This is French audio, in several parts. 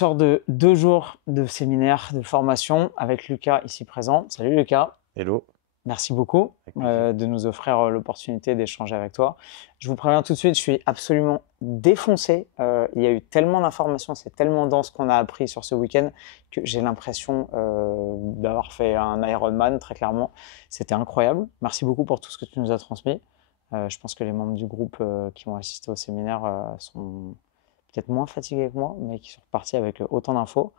sors de 2 jours de séminaire, de formation avec Lucas ici présent. Salut Lucas. Hello. Merci beaucoup Avec plaisir. de nous offrir l'opportunité d'échanger avec toi. Je vous préviens tout de suite, je suis absolument défoncé. Il y a eu tellement d'informations, c'est tellement dense qu'on a appris sur ce week-end que j'ai l'impression d'avoir fait un Ironman, très clairement. C'était incroyable. Merci beaucoup pour tout ce que tu nous as transmis. Je pense que les membres du groupe qui ont assisté au séminaire sont peut-être moins fatigués que moi, mais qui sont repartis avec autant d'infos.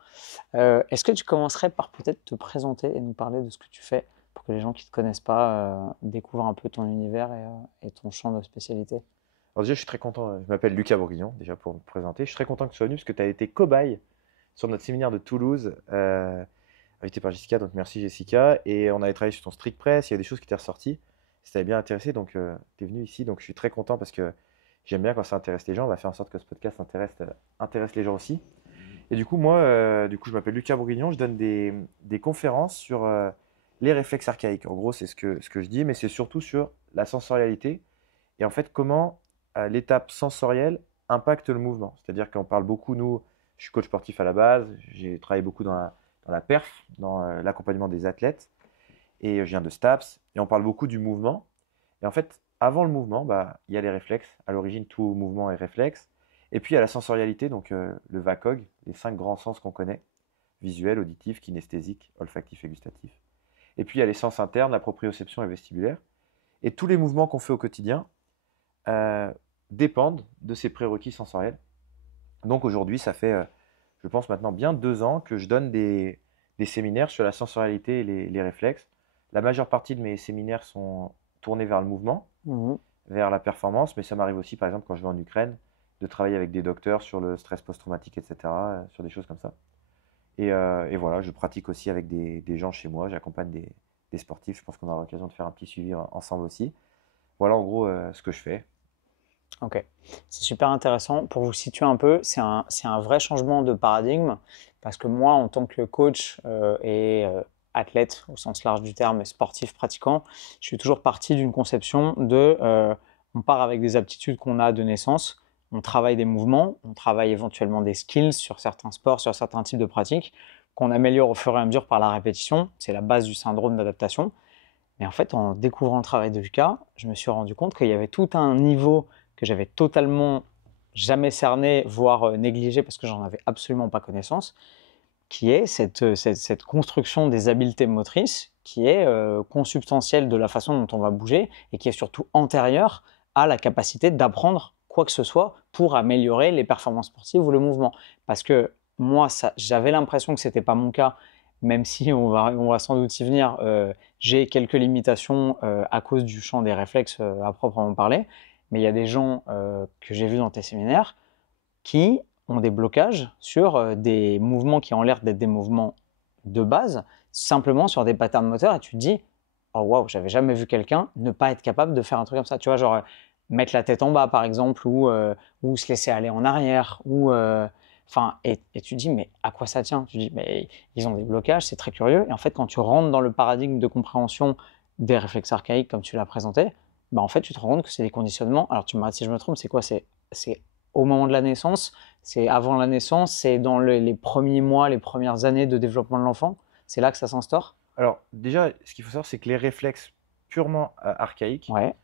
Est-ce que tu commencerais par peut-être te présenter et nous parler de ce que tu fais pour que les gens qui ne te connaissent pas découvrent un peu ton univers et ton champ de spécialité? Alors déjà, je suis très content. Je m'appelle Lucas Bourguignon, déjà pour me présenter. Je suis très content que tu sois venu parce que tu as été cobaye sur notre séminaire de Toulouse, invité par Jessica. Donc merci Jessica. Et on avait travaillé sur ton strict press. Il y a des choses qui t'ont ressorties. Ça t'avait bien intéressé. Donc tu es venu ici. Donc je suis très content parce que j'aime bien quand ça intéresse les gens. On va faire en sorte que ce podcast intéresse les gens aussi. Et du coup, moi, je m'appelle Lucas Bourguignon. Je donne des conférences sur les réflexes archaïques. En gros, c'est ce que je dis, mais c'est surtout sur la sensorialité. Et en fait, comment l'étape sensorielle impacte le mouvement. C'est-à-dire qu'on parle beaucoup, nous, je suis coach sportif à la base, j'ai travaillé beaucoup dans la perf, dans l'accompagnement des athlètes, et je viens de STAPS, et on parle beaucoup du mouvement. Et en fait, avant le mouvement, il y a les réflexes. À l'origine, tout mouvement est réflexe. Et puis, il y a la sensorialité, donc le VACOG, les 5 grands sens qu'on connaît, visuel, auditif, kinesthésique, olfactif et gustatif. Et puis, il y a les sens internes, la proprioception et vestibulaire. Et tous les mouvements qu'on fait au quotidien dépendent de ces prérequis sensoriels. Donc aujourd'hui, ça fait, je pense maintenant bien 2 ans que je donne des séminaires sur la sensorialité et les réflexes. La majeure partie de mes séminaires sont tournés vers le mouvement, vers la performance, mais ça m'arrive aussi, par exemple, quand je vais en Ukraine, de travailler avec des docteurs sur le stress post-traumatique, etc., sur des choses comme ça. Et voilà, je pratique aussi avec des gens chez moi, j'accompagne des sportifs. Je pense qu'on aura l'occasion de faire un petit suivi ensemble aussi. Voilà en gros ce que je fais. Ok, c'est super intéressant. Pour vous situer un peu, c'est un vrai changement de paradigme parce que moi, en tant que coach et athlète au sens large du terme et sportif pratiquant, je suis toujours parti d'une conception de on part avec des aptitudes qu'on a de naissance, on travaille des mouvements, on travaille éventuellement des skills sur certains sports, sur certains types de pratiques qu'on améliore au fur et à mesure par la répétition. C'est la base du syndrome d'adaptation. Mais en fait, en découvrant le travail de Lucas, je me suis rendu compte qu'il y avait tout un niveau que j'avais totalement jamais cerné, voire négligé parce que j'en avais absolument pas connaissance, qui est cette construction des habiletés motrices qui est consubstantielle de la façon dont on va bouger et qui est surtout antérieure à la capacité d'apprendre quoi que ce soit pour améliorer les performances sportives ou le mouvement. Parce que moi, j'avais l'impression que ce n'était pas mon cas, même si on va sans doute y venir. J'ai quelques limitations à cause du champ des réflexes à proprement parler, mais il y a des gens que j'ai vus dans tes séminaires qui ont des blocages sur des mouvements qui ont l'air d'être des mouvements de base, simplement sur des patterns moteurs, et tu te dis « Oh waouh, j'avais jamais vu quelqu'un ne pas être capable de faire un truc comme ça. » Tu vois, genre mettre la tête en bas par exemple, ou se laisser aller en arrière, et tu te dis « Mais à quoi ça tient ?» Tu te dis « Mais ils ont des blocages, c'est très curieux. » Et en fait, quand tu rentres dans le paradigme de compréhension des réflexes archaïques comme tu l'as présenté, en fait, tu te rends compte que c'est des conditionnements. Alors, tu m'arrêtes si je me trompe, c'est quoi? C'est au moment de la naissance, c'est avant la naissance, c'est dans les premiers mois, les premières années de développement de l'enfant. C'est là que ça s'instaure. Alors déjà, ce qu'il faut savoir, c'est que les réflexes purement archaïques Ouais,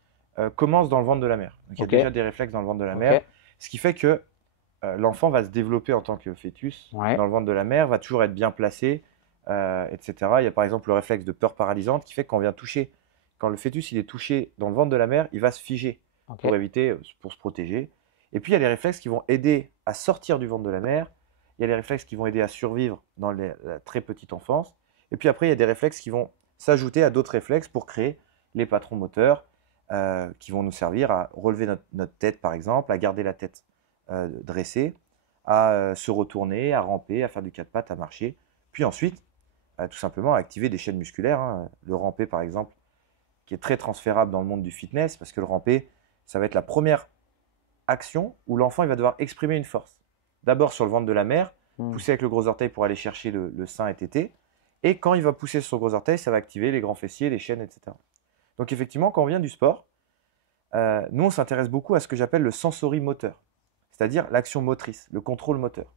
commencent dans le ventre de la mère. Donc il y a ok, déjà des réflexes dans le ventre de la mère, ok, ce qui fait que l'enfant va se développer en tant que fœtus ouais, dans le ventre de la mère, va toujours être bien placé, etc. Il y a par exemple le réflexe de peur paralysante qui fait que quand le fœtus il est touché dans le ventre de la mère, il va se figer pour ok, éviter, pour se protéger. Et puis il y a les réflexes qui vont aider à sortir du ventre de la mère. Il y a les réflexes qui vont aider à survivre dans la très petite enfance. Et puis après, il y a des réflexes qui vont s'ajouter à d'autres réflexes pour créer les patrons moteurs qui vont nous servir à relever notre tête, par exemple, à garder la tête dressée, à se retourner, à ramper, à faire du quatre pattes, à marcher. Puis ensuite, tout simplement, à activer des chaînes musculaires. Le ramper, par exemple, qui est très transférable dans le monde du fitness, parce que le ramper, ça va être la première action où l'enfant il va devoir exprimer une force. D'abord sur le ventre de la mère, pousser avec le gros orteil pour aller chercher le sein et tété. Et quand il va pousser sur le gros orteil, ça va activer les grands fessiers, les chaînes, etc. Donc effectivement, quand on vient du sport, nous on s'intéresse beaucoup à ce que j'appelle le sensorimoteur, c'est-à-dire l'action motrice, le contrôle moteur.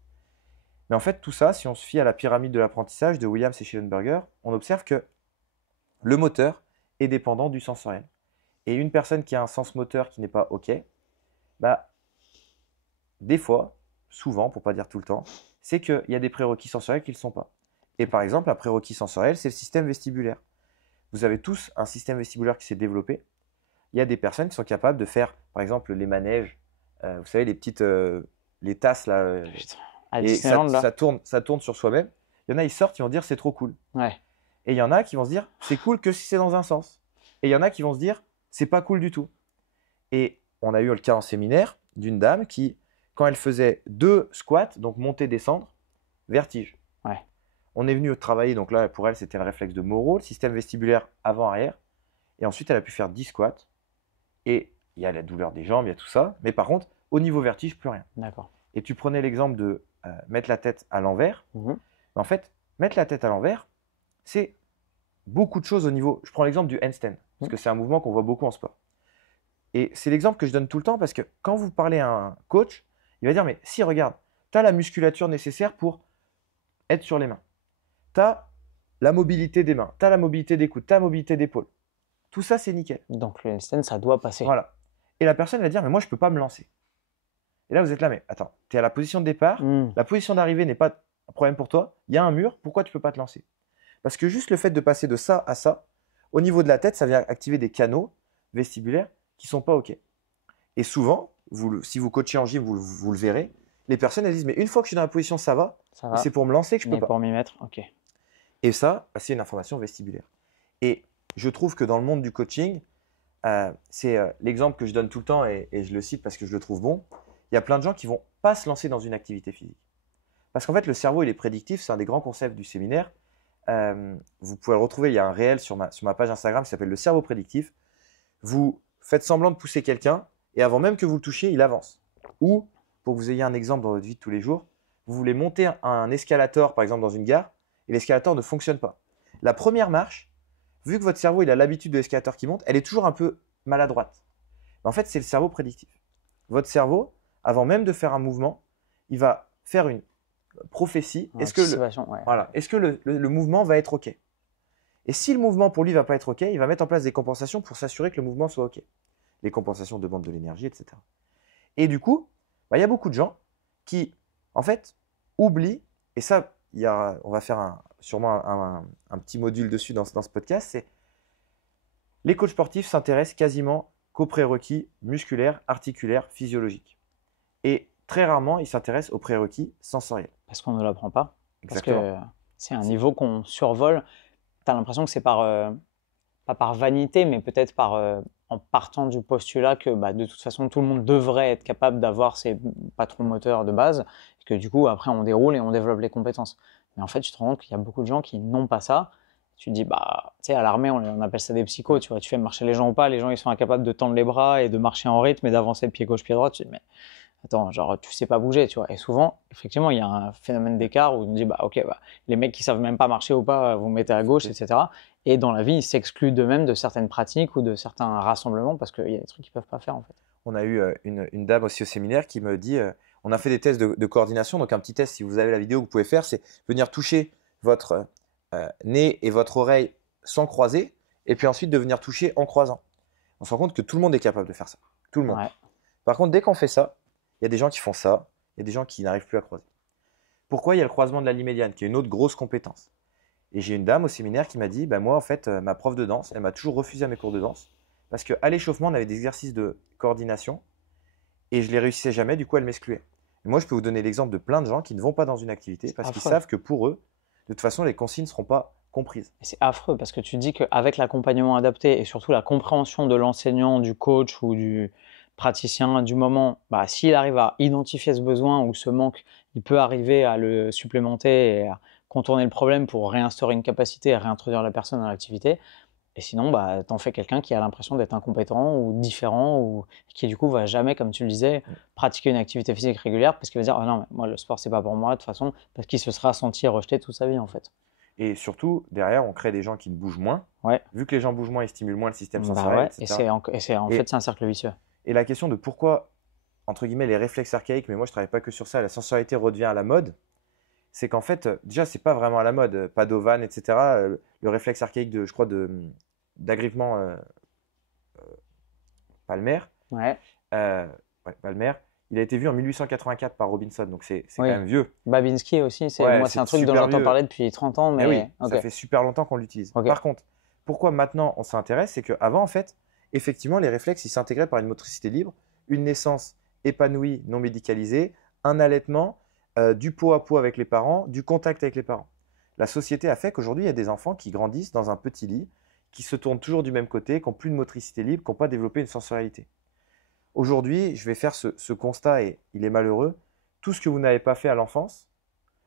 Mais en fait, tout ça, si on se fie à la pyramide de l'apprentissage de Williams et Schellenberger, on observe que le moteur est dépendant du sensoriel. Et une personne qui a un sens moteur qui n'est pas OK, bah, des fois, souvent, pour ne pas dire tout le temps, c'est qu'il y a des prérequis sensoriels qui ne le sont pas. Et par exemple, un prérequis sensoriel, c'est le système vestibulaire. Vous avez tous un système vestibulaire qui s'est développé. Il y a des personnes qui sont capables de faire, par exemple, les manèges, vous savez, les petites les tasses là, Putain. À et Disneyland, là. ça tourne sur soi-même. Il y en a, ils sortent, ils vont dire c'est trop cool. Ouais. Et il y en a qui vont se dire c'est cool que si c'est dans un sens. Et il y en a qui vont se dire c'est pas cool du tout. Et on a eu le cas en séminaire d'une dame qui, quand elle faisait 2 squats, donc monter, descendre, vertige. Ouais. On est venu travailler, donc là pour elle c'était le réflexe de Monro, le système vestibulaire avant-arrière. Et ensuite elle a pu faire 10 squats. Et il y a la douleur des jambes, il y a tout ça. Mais par contre, au niveau vertige, plus rien. D'accord. Et tu prenais l'exemple de mettre la tête à l'envers. Mhm. En fait, mettre la tête à l'envers, c'est beaucoup de choses au niveau. Je prends l'exemple du handstand, parce que c'est un mouvement qu'on voit beaucoup en sport. Et c'est l'exemple que je donne tout le temps parce que quand vous parlez à un coach, il va dire mais si, regarde, tu as la musculature nécessaire pour être sur les mains. Tu as la mobilité des mains, tu as la mobilité des coudes, tu as la mobilité d'épaule. Tout ça, c'est nickel. Donc le handstand, ça doit passer. Voilà. Et la personne va dire mais moi, je ne peux pas me lancer. Et là, vous êtes là, mais attends, tu es à la position de départ, la position d'arrivée n'est pas un problème pour toi, il y a un mur, pourquoi tu ne peux pas te lancer? Parce que juste le fait de passer de ça à ça, au niveau de la tête, ça vient activer des canaux vestibulaires qui ne sont pas OK. Et souvent, si vous coachez en gym, vous le verrez, les personnes elles disent mais une fois que je suis dans la position, ça va, mais c'est pour me lancer que je ne peux pas. Pour m'y mettre, ok. Et ça, c'est une information vestibulaire. Et je trouve que dans le monde du coaching, c'est l'exemple que je donne tout le temps et je le cite parce que je le trouve bon. Il y a plein de gens qui ne vont pas se lancer dans une activité physique. Parce qu'en fait, le cerveau, il est prédictif, c'est un des grands concepts du séminaire. Vous pouvez le retrouver, il y a un réel sur ma page Instagram qui s'appelle le cerveau prédictif. Vous faites semblant de pousser quelqu'un et avant même que vous le touchiez, il avance. Ou, pour que vous ayez un exemple dans votre vie de tous les jours, vous voulez monter un escalator, par exemple, dans une gare et l'escalator ne fonctionne pas. La première marche, vu que votre cerveau il a l'habitude de l'escalator qui monte, elle est toujours un peu maladroite. Mais en fait, c'est le cerveau prédictif. Votre cerveau, avant même de faire un mouvement, il va faire une prophétie. Est-ce que le mouvement va être OK? Et si le mouvement pour lui ne va pas être OK, il va mettre en place des compensations pour s'assurer que le mouvement soit OK. Les compensations demandent de l'énergie, etc. Et du coup, il y a beaucoup de gens qui, en fait, oublient, et ça, on va faire sûrement un petit module dessus dans ce podcast, c'est les coachs sportifs s'intéressent quasiment qu'aux prérequis musculaires, articulaires, physiologiques. Et très rarement, ils s'intéressent aux prérequis sensoriels. Parce qu'on ne l'apprend pas. Exactement. Parce que c'est un niveau qu'on survole. Tu as l'impression que c'est pas par vanité, mais peut-être en partant du postulat que de toute façon, tout le monde devrait être capable d'avoir ses patrons moteurs de base, et que du coup, après, on déroule et on développe les compétences. Mais en fait, tu te rends compte qu'il y a beaucoup de gens qui n'ont pas ça. Tu te dis, tu sais, à l'armée, on appelle ça des psychos, tu vois, tu fais marcher les gens ou pas, les gens, ils sont incapables de tendre les bras et de marcher en rythme et d'avancer pied gauche, pied droit. Tu te dis, mais attends, genre, tu sais pas bouger, tu vois. Et souvent, effectivement, il y a un phénomène d'écart où on dit, les mecs qui savent même pas marcher ou pas, vous mettez à gauche, etc. Et dans la vie, ils s'excluent d'eux-mêmes de certaines pratiques ou de certains rassemblements parce qu'il y a des trucs qu'ils peuvent pas faire, en fait. On a eu une dame aussi au séminaire qui me dit, on a fait des tests de coordination, donc un petit test, si vous avez la vidéo, vous pouvez faire, c'est venir toucher votre nez et votre oreille sans croiser, et puis ensuite de venir toucher en croisant. On se rend compte que tout le monde est capable de faire ça. Tout le monde. Ouais. Par contre, dès qu'on fait ça, il y a des gens qui font ça, il y a des gens qui n'arrivent plus à croiser. Pourquoi? Il y a le croisement de la ligne médiane, qui est une autre grosse compétence. Et j'ai une dame au séminaire qui m'a dit, moi en fait, ma prof de danse, elle m'a toujours refusé à mes cours de danse, parce qu'à l'échauffement, on avait des exercices de coordination, et je ne les réussissais jamais, du coup elle m'excluait. Et moi, je peux vous donner l'exemple de plein de gens qui ne vont pas dans une activité, parce qu'ils savent que pour eux, de toute façon, les consignes ne seront pas comprises. Et c'est affreux, parce que tu dis qu'avec l'accompagnement adapté, et surtout la compréhension de l'enseignant, du coach ou du praticien du moment, s'il arrive à identifier ce besoin ou ce manque, il peut arriver à le supplémenter et à contourner le problème pour réinstaurer une capacité et réintroduire la personne dans l'activité. Et sinon, t'en fais quelqu'un qui a l'impression d'être incompétent ou différent ou qui du coup va jamais, comme tu le disais, pratiquer une activité physique régulière parce qu'il va dire non, mais moi le sport c'est pas pour moi de toute façon, parce qu'il se sera senti rejeté toute sa vie en fait. Et surtout, derrière, on crée des gens qui ne bougent moins. Ouais. Vu que les gens bougent moins, ils stimulent moins le système sensoriel, etc. Et c'est un cercle vicieux. Et la question de pourquoi, entre guillemets, les réflexes archaïques, mais moi je ne travaille pas que sur ça, la sensorialité redevient à la mode, c'est qu'en fait, déjà, c'est pas vraiment à la mode. Padovan, etc. Le réflexe archaïque je crois, d'agrippement palmaire. Ouais. Ouais, Palmer, il a été vu en 1884 par Robinson, donc c'est quand Oui. même vieux. Babinski aussi, Ouais, moi c'est un truc dont super j'entends vieux. parler depuis 30 ans, Mais mais oui, ça fait super longtemps qu'on l'utilise. Ok. Par contre, pourquoi maintenant on s'intéresse, c'est qu'avant, en fait, effectivement, les réflexes, ils s'intégraient par une motricité libre, une naissance épanouie, non médicalisée, un allaitement, du pot à pot avec les parents, du contact avec les parents. La société a fait qu'aujourd'hui, il y a des enfants qui grandissent dans un petit lit, qui se tournent toujours du même côté, qui n'ont plus de motricité libre, qui n'ont pas développé une sensorialité. Aujourd'hui, je vais faire ce constat et il est malheureux. Tout ce que vous n'avez pas fait à l'enfance,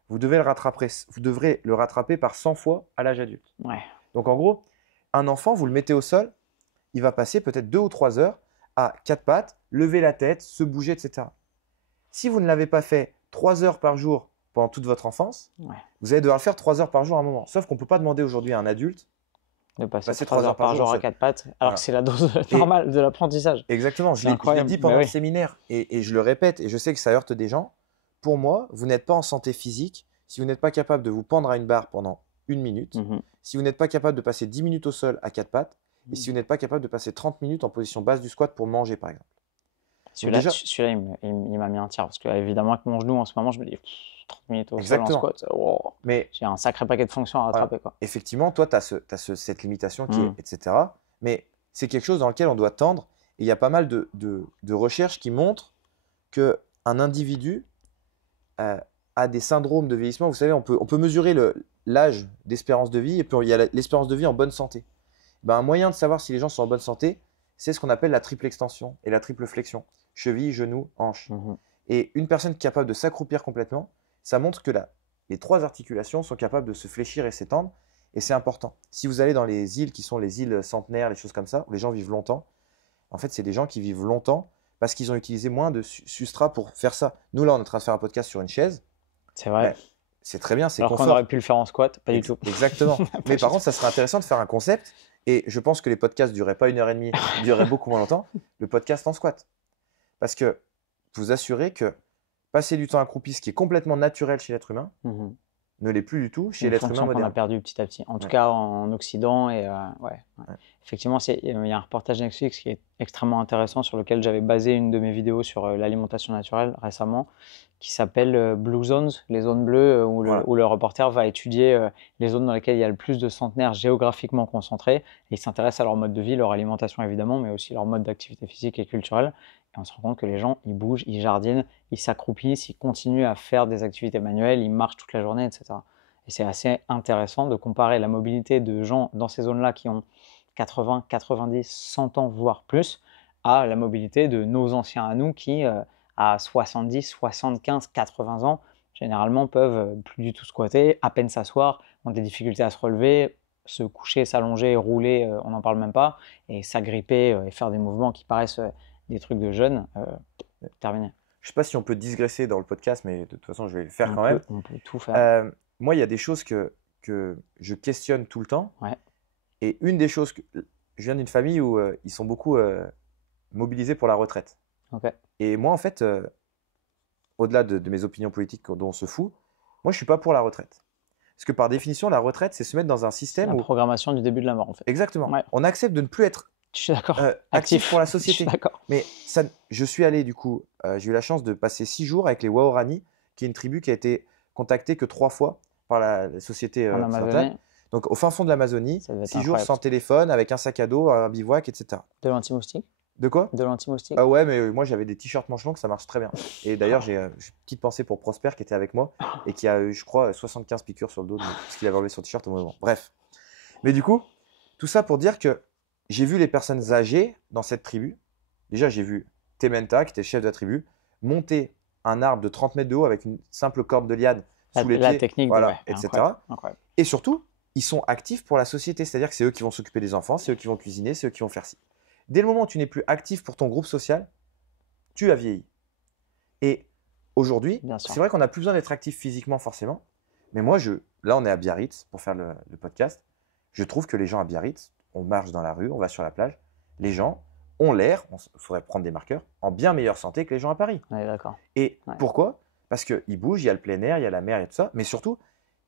vous devrez le rattraper par 100 fois à l'âge adulte. Ouais. Donc en gros, un enfant, vous le mettez au sol, il va passer peut-être 2 ou 3 heures à 4 pattes, lever la tête, se bouger, etc. Si vous ne l'avez pas fait 3 heures par jour pendant toute votre enfance, vous allez devoir le faire 3 heures par jour à un moment. Sauf qu'on ne peut pas demander aujourd'hui à un adulte de passer 3 heures par jour à 4 pattes, alors Voilà. que c'est la dose normale de l'apprentissage. Exactement, je l'ai dit pendant le séminaire et je le répète et je sais que ça heurte des gens. Pour moi, vous n'êtes pas en santé physique si vous n'êtes pas capable de vous pendre à une barre pendant 1 minute, si vous n'êtes pas capable de passer 10 minutes au sol à 4 pattes et si vous n'êtes pas capable de passer 30 minutes en position basse du squat pour manger par exemple. Celui-là, il m'a mis un tiers parce que évidemment avec mon genou en ce moment, je me dis 30 minutes au sol en squat, wow, mais j'ai un sacré paquet de fonctions à rattraper. Quoi. Effectivement, toi, tu as cette limitation qui est, etc. Mais c'est quelque chose dans lequel on doit tendre. Et il y a pas mal de recherches qui montrent qu'un individu a des syndromes de vieillissement. Vous savez, on peut mesurer l'âge d'espérance de vie et puis il y a l'espérance de vie en bonne santé. Ben, un moyen de savoir si les gens sont en bonne santé, c'est ce qu'on appelle la triple extension et la triple flexion. Cheville, genou, hanche. Et une personne qui est capable de s'accroupir complètement, ça montre que les 3 articulations sont capables de se fléchir et s'étendre. Et c'est important. Si vous allez dans les îles qui sont les îles centenaires, les choses comme ça, où les gens vivent longtemps, en fait, c'est des gens qui vivent longtemps parce qu'ils ont utilisé moins de substrat pour faire ça. Nous, là, on est en train de faire un podcast sur une chaise. C'est vrai. Ben, c'est très bien, c'est alors qu'on aurait pu le faire en squat, pas du tout. Exactement. Mais par contre, ça serait intéressant de faire un concept. Et je pense que les podcasts ne dureraient pas 1h30, ils dureraient beaucoup moins longtemps. Le podcast en squat. Parce que vous assurez que passer du temps accroupi, ce qui est complètement naturel chez l'être humain, ne l'est plus du tout chez l'être humain moderne. On a perdu petit à petit, en tout cas en Occident. Et effectivement, il y a un reportage Netflix qui est extrêmement intéressant sur lequel j'avais basé une de mes vidéos sur l'alimentation naturelle récemment, qui s'appelle Blue Zones, les zones bleues, où le reporter va étudier les zones dans lesquelles il y a le plus de centenaires géographiquement concentrés. Et il s'intéresse à leur mode de vie, leur alimentation évidemment, mais aussi leur mode d'activité physique et culturelle. Et on se rend compte que les gens, ils bougent, ils jardinent, ils s'accroupissent, ils continuent à faire des activités manuelles, ils marchent toute la journée, etc. Et c'est assez intéressant de comparer la mobilité de gens dans ces zones-là qui ont 80, 90, 100 ans, voire plus, à la mobilité de nos anciens à nous qui, à 70, 75, 80 ans, généralement peuvent plus du tout squatter, à peine s'asseoir, ont des difficultés à se relever, se coucher, s'allonger, rouler, on n'en parle même pas, et s'agripper et faire des mouvements qui paraissent des trucs de jeunes, terminé. Je ne sais pas si on peut digresser dans le podcast, mais de toute façon, je vais le faire quand même. On peut tout faire. Moi, il y a des choses que je questionne tout le temps. Ouais. Et une des choses, je viens d'une famille où ils sont beaucoup mobilisés pour la retraite. Okay. Et moi, en fait, au-delà de mes opinions politiques dont on se fout, moi, je ne suis pas pour la retraite. Parce que par définition, la retraite, c'est se mettre dans un système où… La programmation du début de la mort, en fait. Exactement. Ouais. On accepte de ne plus être actif pour la société. Je suis d'accord. Mais ça, je suis allé, du coup, j'ai eu la chance de passer 6 jours avec les Waorani, qui est une tribu qui a été contactée que 3 fois par la société occidentale. Donc, au fin fond de l'Amazonie, 6 jours sans téléphone, avec un sac à dos, un bivouac, etc. De l'anti-moustique? De quoi? De l'anti-moustique. Ah ouais, mais moi j'avais des t-shirts manches longues, ça marche très bien. Et d'ailleurs, j'ai une petite pensée pour Prosper qui était avec moi et qui a eu, je crois, 75 piqûres sur le dos parce qu'il avait enlevé son t-shirt au moment. Bref. Mais du coup, tout ça pour dire que j'ai vu les personnes âgées dans cette tribu. Déjà, j'ai vu Tementa, qui était chef de la tribu, monter un arbre de 30 mètres de haut avec une simple corde de liane sous les pieds. La technique, voilà, etc. Incroyable. Et surtout, ils sont actifs pour la société. C'est-à-dire que c'est eux qui vont s'occuper des enfants, c'est eux qui vont cuisiner, c'est eux qui vont faire ci. Dès le moment où tu n'es plus actif pour ton groupe social, tu as vieilli. Et aujourd'hui, c'est vrai qu'on n'a plus besoin d'être actif physiquement forcément. Mais moi, là, on est à Biarritz pour faire le podcast. Je trouve que les gens à Biarritz, on marche dans la rue, on va sur la plage. Les gens ont l'air, il faudrait prendre des marqueurs, en bien meilleure santé que les gens à Paris. Ouais, d'accord. Et pourquoi? Parce qu'ils bougent, il y a le plein air, il y a la mer, il y a tout ça, mais surtout,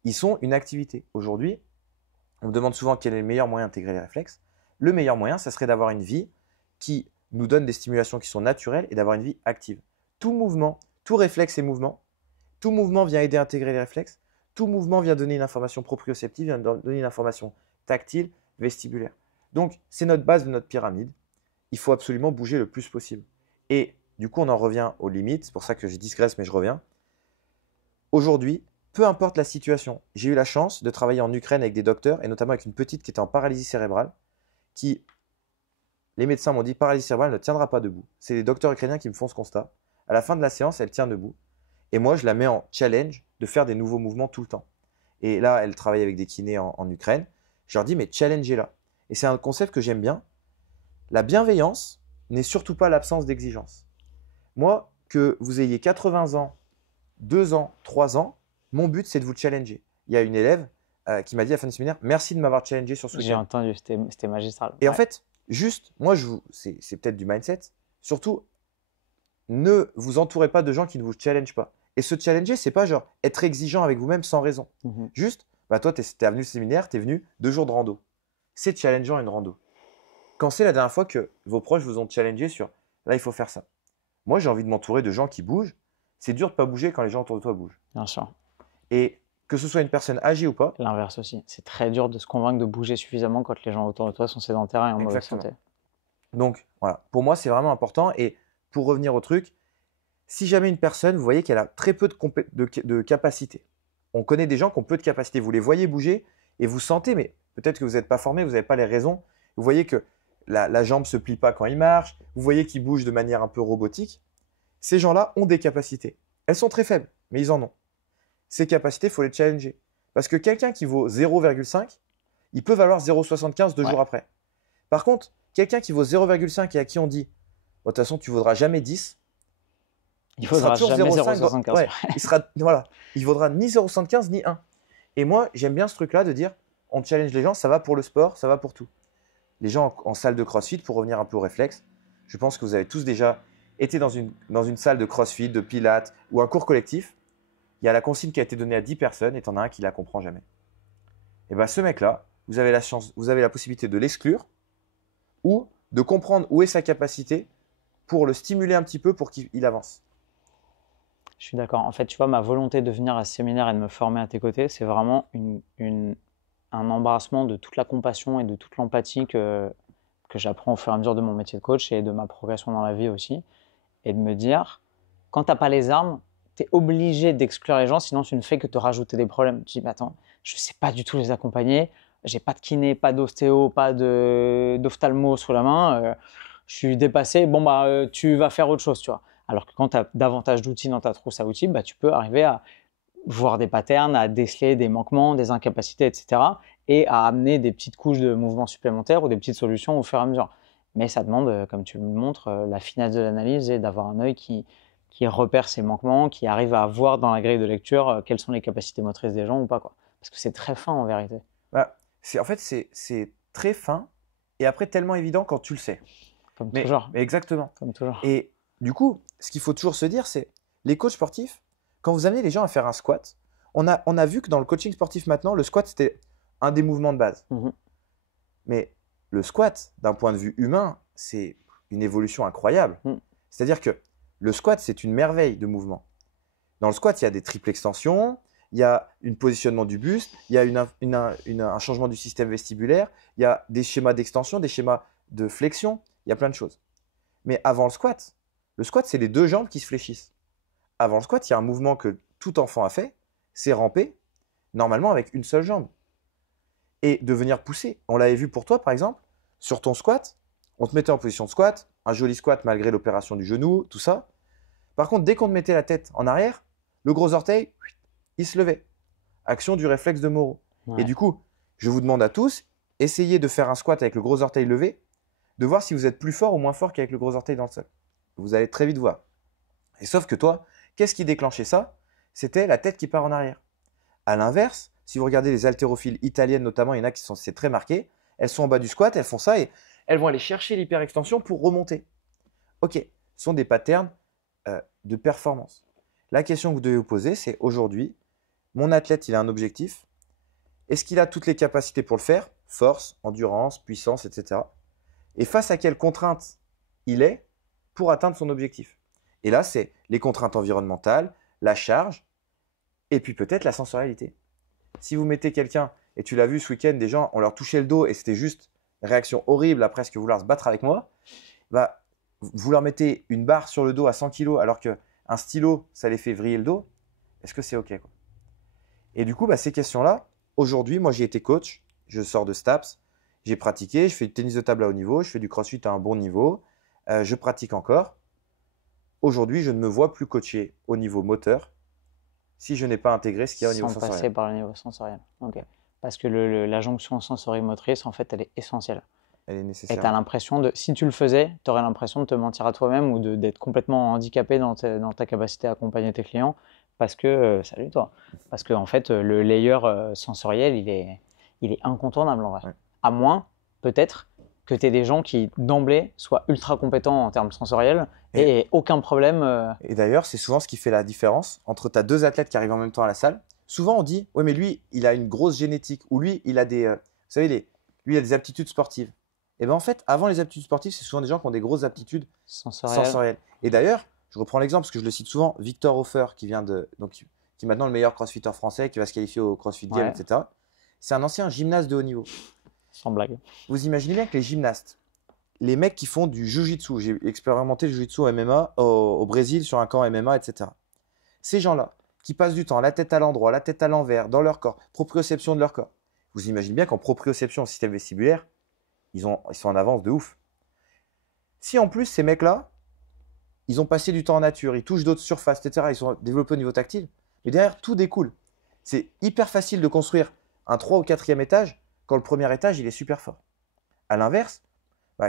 ils sont une activité. Aujourd'hui, on me demande souvent quel est le meilleur moyen d'intégrer les réflexes. Le meilleur moyen, ça serait d'avoir une vie qui nous donne des stimulations qui sont naturelles et d'avoir une vie active. Tout mouvement, tout réflexe est mouvement. Tout mouvement vient aider à intégrer les réflexes. Tout mouvement vient donner une information proprioceptive, vient donner une information tactile, vestibulaire. Donc, c'est notre base de notre pyramide. Il faut absolument bouger le plus possible. Et du coup, on en revient aux limites. C'est pour ça que je digresse, mais je reviens. Aujourd'hui, peu importe la situation, j'ai eu la chance de travailler en Ukraine avec des docteurs, et notamment avec une petite qui était en paralysie cérébrale, qui, les médecins m'ont dit, paralysie cérébrale ne tiendra pas debout. C'est les docteurs ukrainiens qui me font ce constat. À la fin de la séance, elle tient debout. Et moi, je la mets en challenge de faire des nouveaux mouvements tout le temps. Et là, elle travaille avec des kinés en Ukraine. Je leur dis, mais challengez-la. Et c'est un concept que j'aime bien. La bienveillance n'est surtout pas l'absence d'exigence. Moi, que vous ayez 80 ans, 2 ans, 3 ans, mon but, c'est de vous challenger. Il y a une élève qui m'a dit à la fin du séminaire, merci de m'avoir challengé sur ce J'ai week-end. entendu, c'était magistral. Et en Ouais. fait, juste, moi, c'est peut-être du mindset. Surtout, ne vous entourez pas de gens qui ne vous challengent pas. Et se challenger, c'est pas genre être exigeant avec vous-même sans raison. Mhm. Juste, bah toi, tu es venu au séminaire, tu es venu 2 jours de rando. C'est challengeant une rando. Quand c'est la dernière fois que vos proches vous ont challengé sur là, il faut faire ça. Moi, j'ai envie de m'entourer de gens qui bougent. C'est dur de ne pas bouger quand les gens autour de toi bougent. Bien sûr. Et que ce soit une personne âgée ou pas, L'inverse aussi. C'est très dur de se convaincre de bouger suffisamment quand les gens autour de toi sont sédentaires et en mauvaise Exactement. santé. donc voilà, pour moi, c'est vraiment important. Et pour revenir au truc, si jamais une personne, vous voyez qu'elle a très peu de capacité, on connaît des gens qui ont peu de capacité, vous les voyez bouger et vous sentez, mais peut-être que vous n'êtes pas formé, vous n'avez pas les raisons, vous voyez que la jambe ne se plie pas quand il marche, vous voyez qu'il bouge de manière un peu robotique, ces gens-là ont des capacités. Elles sont très faibles, mais ils en ont. Ces capacités, il faut les challenger. Parce que quelqu'un qui vaut 0,5, il peut valoir 0,75 2 jours après. Par contre, quelqu'un qui vaut 0,5 et à qui on dit, oh, de toute façon, tu ne vaudras jamais 10, Il faudra sera jamais toujours 0,5. 0,75. Ouais, il vaudra ni 0,75 ni 1. Et moi, j'aime bien ce truc-là de dire, on challenge les gens, ça va pour le sport, ça va pour tout. Les gens en salle de CrossFit, pour revenir un peu au réflexe, je pense que vous avez tous déjà été dans une salle de CrossFit, de Pilates ou un cours collectif. Il y a la consigne qui a été donnée à 10 personnes et tu en as un qui ne la comprend jamais. Et bien ce mec-là, vous avez la possibilité de l'exclure ou de comprendre où est sa capacité pour le stimuler un petit peu pour qu'il avance. Je suis d'accord. En fait, tu vois, ma volonté de venir à ce séminaire et de me former à tes côtés, c'est vraiment un embrassement de toute la compassion et de toute l'empathie que j'apprends au fur et à mesure de mon métier de coach et de ma progression dans la vie aussi. Et de me dire, quand tu n'as pas les armes, tu es obligé d'exclure les gens, sinon tu ne fais que te rajouter des problèmes. Tu dis, bah, attends, je ne sais pas du tout les accompagner, j'ai pas de kiné, pas d'ostéo, pas d'ophtalmo sous la main, je suis dépassé, bon, bah, tu vas faire autre chose, tu vois. Alors que quand tu as davantage d'outils dans ta trousse à outils, bah, tu peux arriver à voir des patterns, à déceler des manquements, des incapacités, etc. et à amener des petites couches de mouvements supplémentaires ou des petites solutions au fur et à mesure. Mais ça demande, comme tu le montres, la finesse de l'analyse et d'avoir un œil qui repère ces manquements, qui arrive à voir dans la grille de lecture quelles sont les capacités motrices des gens ou pas, quoi. Parce que c'est très fin en vérité. Bah, en fait, c'est très fin et après tellement évident quand tu le sais. Comme toujours. Mais exactement. Comme toujours. Et du coup, ce qu'il faut toujours se dire, c'est les coachs sportifs, quand vous amenez les gens à faire un squat, on a vu que dans le coaching sportif maintenant, le squat, c'était un des mouvements de base. Mhm. Mais le squat, d'un point de vue humain, c'est une évolution incroyable. C'est-à-dire que le squat, c'est une merveille de mouvement. Dans le squat, il y a des triples extensions, il y a un positionnement du buste, il y a un changement du système vestibulaire, il y a des schémas d'extension, des schémas de flexion, il y a plein de choses. Mais avant le squat, c'est les deux jambes qui se fléchissent. Avant le squat, il y a un mouvement que tout enfant a fait, c'est ramper, normalement avec une seule jambe. Et de venir pousser. On l'avait vu pour toi, par exemple, sur ton squat, on te mettait en position de squat, un joli squat malgré l'opération du genou, tout ça. Par contre, dès qu'on te mettait la tête en arrière, le gros orteil, il se levait. Action du réflexe de Moro. Ouais. Et du coup, je vous demande à tous, essayez de faire un squat avec le gros orteil levé, de voir si vous êtes plus fort ou moins fort qu'avec le gros orteil dans le sol. Vous allez très vite voir. Et sauf que toi, qu'est-ce qui déclenchait ça? C'était la tête qui part en arrière. À l'inverse, si vous regardez les haltérophiles italiennes notamment, il y en a qui sont, c'est très marqué, elles sont en bas du squat, elles font ça et elles vont aller chercher l'hyperextension pour remonter. Ok, ce sont des patterns de performance. La question que vous devez vous poser, c'est aujourd'hui, mon athlète, il a un objectif. Est-ce qu'il a toutes les capacités pour le faire? Force, endurance, puissance, etc. Et face à quelles contraintes il est pour atteindre son objectif? Et là, c'est les contraintes environnementales, la charge, et puis peut-être la sensorialité. Si vous mettez quelqu'un, et tu l'as vu ce week-end, des gens, on leur touchait le dos et c'était juste réaction horrible à presque vouloir se battre avec moi, bah, vous leur mettez une barre sur le dos à 100 kg alors qu'un stylo, ça les fait vriller le dos, est-ce que c'est OK, quoi? Et du coup, ces questions-là, aujourd'hui, moi j'ai été coach, je sors de STAPS, j'ai pratiqué, je fais du tennis de table à haut niveau, je fais du crossfit à un bon niveau, je pratique encore. Aujourd'hui, je ne me vois plus coacher au niveau moteur si je n'ai pas intégré ce qu'il y a au niveau Sans sensoriel. passer par le niveau sensoriel. Ok. Parce que la jonction sensorimotrice, en fait, elle est essentielle. Elle est Et nécessaire. tu as l'impression de, si tu le faisais, tu aurais l'impression de te mentir à toi-même ou d'être complètement handicapé dans ta capacité à accompagner tes clients parce que, salut toi, parce que en fait, le layer sensoriel, il est incontournable en vrai. Ouais. À moins, peut-être, que tu aies des gens qui, d'emblée, soient ultra compétents en termes sensoriels et aucun problème. Et d'ailleurs, c'est souvent ce qui fait la différence entre tu as deux athlètes qui arrivent en même temps à la salle. Souvent, on dit, ouais, mais lui, il a une grosse génétique ou lui, il a des, vous savez, lui, il a des aptitudes sportives. Et bien en fait, avant les aptitudes sportives, c'est souvent des gens qui ont des grosses aptitudes sensorielles. Et d'ailleurs, je reprends l'exemple parce que je le cite souvent, Victor Hofer, qui est maintenant le meilleur crossfitter français, qui va se qualifier au CrossFit Games, etc. C'est un ancien gymnaste de haut niveau. Sans blague. Vous imaginez bien que les gymnastes, les mecs qui font du jiu-jitsu, j'ai expérimenté le jiu-jitsu au MMA au Brésil sur un camp MMA, etc. Ces gens-là, qui passent du temps la tête à l'endroit, la tête à l'envers, dans leur corps, proprioception de leur corps. Vous imaginez bien qu'en proprioception au système vestibulaire, ils sont en avance de ouf. Si en plus, ces mecs-là, ils ont passé du temps en nature, ils touchent d'autres surfaces, etc., ils sont développés au niveau tactile, mais derrière, tout découle. C'est hyper facile de construire un 3 ou 4e étage quand le premier étage, il est super fort. À l'inverse,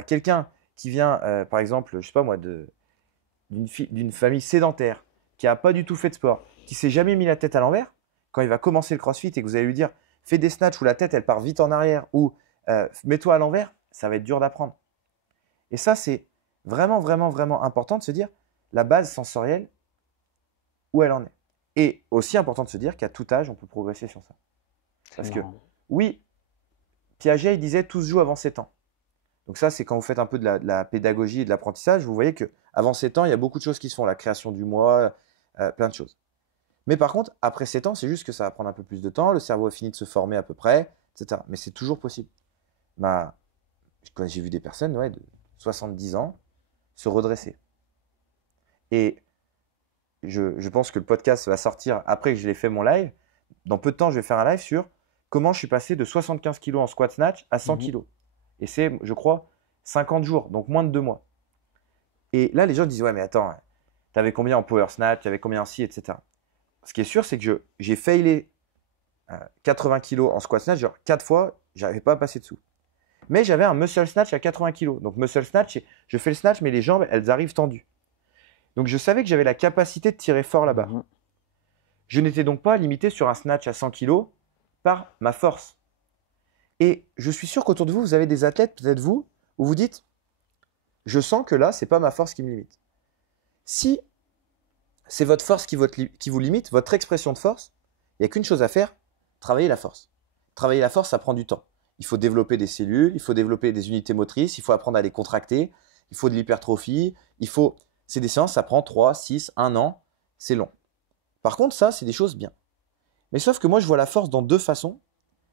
quelqu'un qui vient, par exemple, je sais pas moi, d'une famille sédentaire, qui n'a pas du tout fait de sport, qui s'est jamais mis la tête à l'envers, quand il va commencer le crossfit et que vous allez lui dire fais des snatchs où la tête elle part vite en arrière ou mets-toi à l'envers, ça va être dur d'apprendre. Et ça, c'est vraiment, vraiment, vraiment important de se dire la base sensorielle, où elle en est. Et aussi important de se dire qu'à tout âge, on peut progresser sur ça. Parce que, oui, Piaget, il disait tout se joue avant 7 ans. Donc ça, c'est quand vous faites un peu de la pédagogie et de l'apprentissage, vous voyez qu'avant 7 ans, il y a beaucoup de choses qui se font, la création du moi, plein de choses. Mais par contre, après 7 ans, c'est juste que ça va prendre un peu plus de temps, le cerveau a fini de se former à peu près, etc. Mais c'est toujours possible. J'ai vu des personnes de 70 ans se redresser. Et je pense que le podcast va sortir après que je l'ai fait mon live. Dans peu de temps, je vais faire un live sur comment je suis passé de 75 kg en squat snatch à 100 kg. Et c'est, je crois, 50 jours, donc moins de 2 mois. Et là, les gens disent, ouais, mais attends, tu avais combien en power snatch, tu avais combien en ci, etc. Ce qui est sûr, c'est que j'ai failé 80 kg en squat snatch, genre 4 fois, j'arrivais pas à passer dessous. Mais j'avais un muscle snatch à 80 kg. Donc muscle snatch, je fais le snatch, mais les jambes, elles arrivent tendues. Donc je savais que j'avais la capacité de tirer fort là-bas. Je n'étais donc pas limité sur un snatch à 100 kg par ma force. Et je suis sûr qu'autour de vous, vous avez des athlètes, peut-être vous, où vous dites, je sens que là, ce n'est pas ma force qui me limite. Si c'est votre force qui vous limite, votre expression de force, il n'y a qu'une chose à faire, travailler la force. Travailler la force, ça prend du temps. Il faut développer des cellules, il faut développer des unités motrices, il faut apprendre à les contracter, il faut de l'hypertrophie, c'est des séances, ça prend 3, 6, 1 an, c'est long. Par contre, ça, c'est des choses bien. Mais sauf que moi, je vois la force dans deux façons.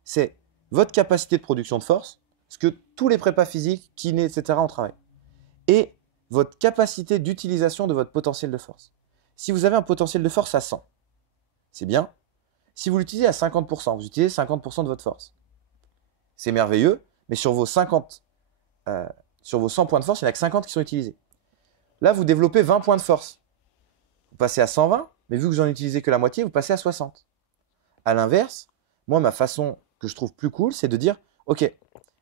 C'est votre capacité de production de force, ce que tous les prépas physiques, kinés, etc. ont travaillé. Et votre capacité d'utilisation de votre potentiel de force. Si vous avez un potentiel de force à 100, c'est bien. Si vous l'utilisez à 50%, vous utilisez 50% de votre force. C'est merveilleux, mais sur vos 100 points de force, il n'y en a que 50 qui sont utilisés. Là, vous développez 20 points de force. Vous passez à 120, mais vu que vous n'en utilisez que la moitié, vous passez à 60. À l'inverse, moi, ma façon que je trouve plus cool, c'est de dire, ok,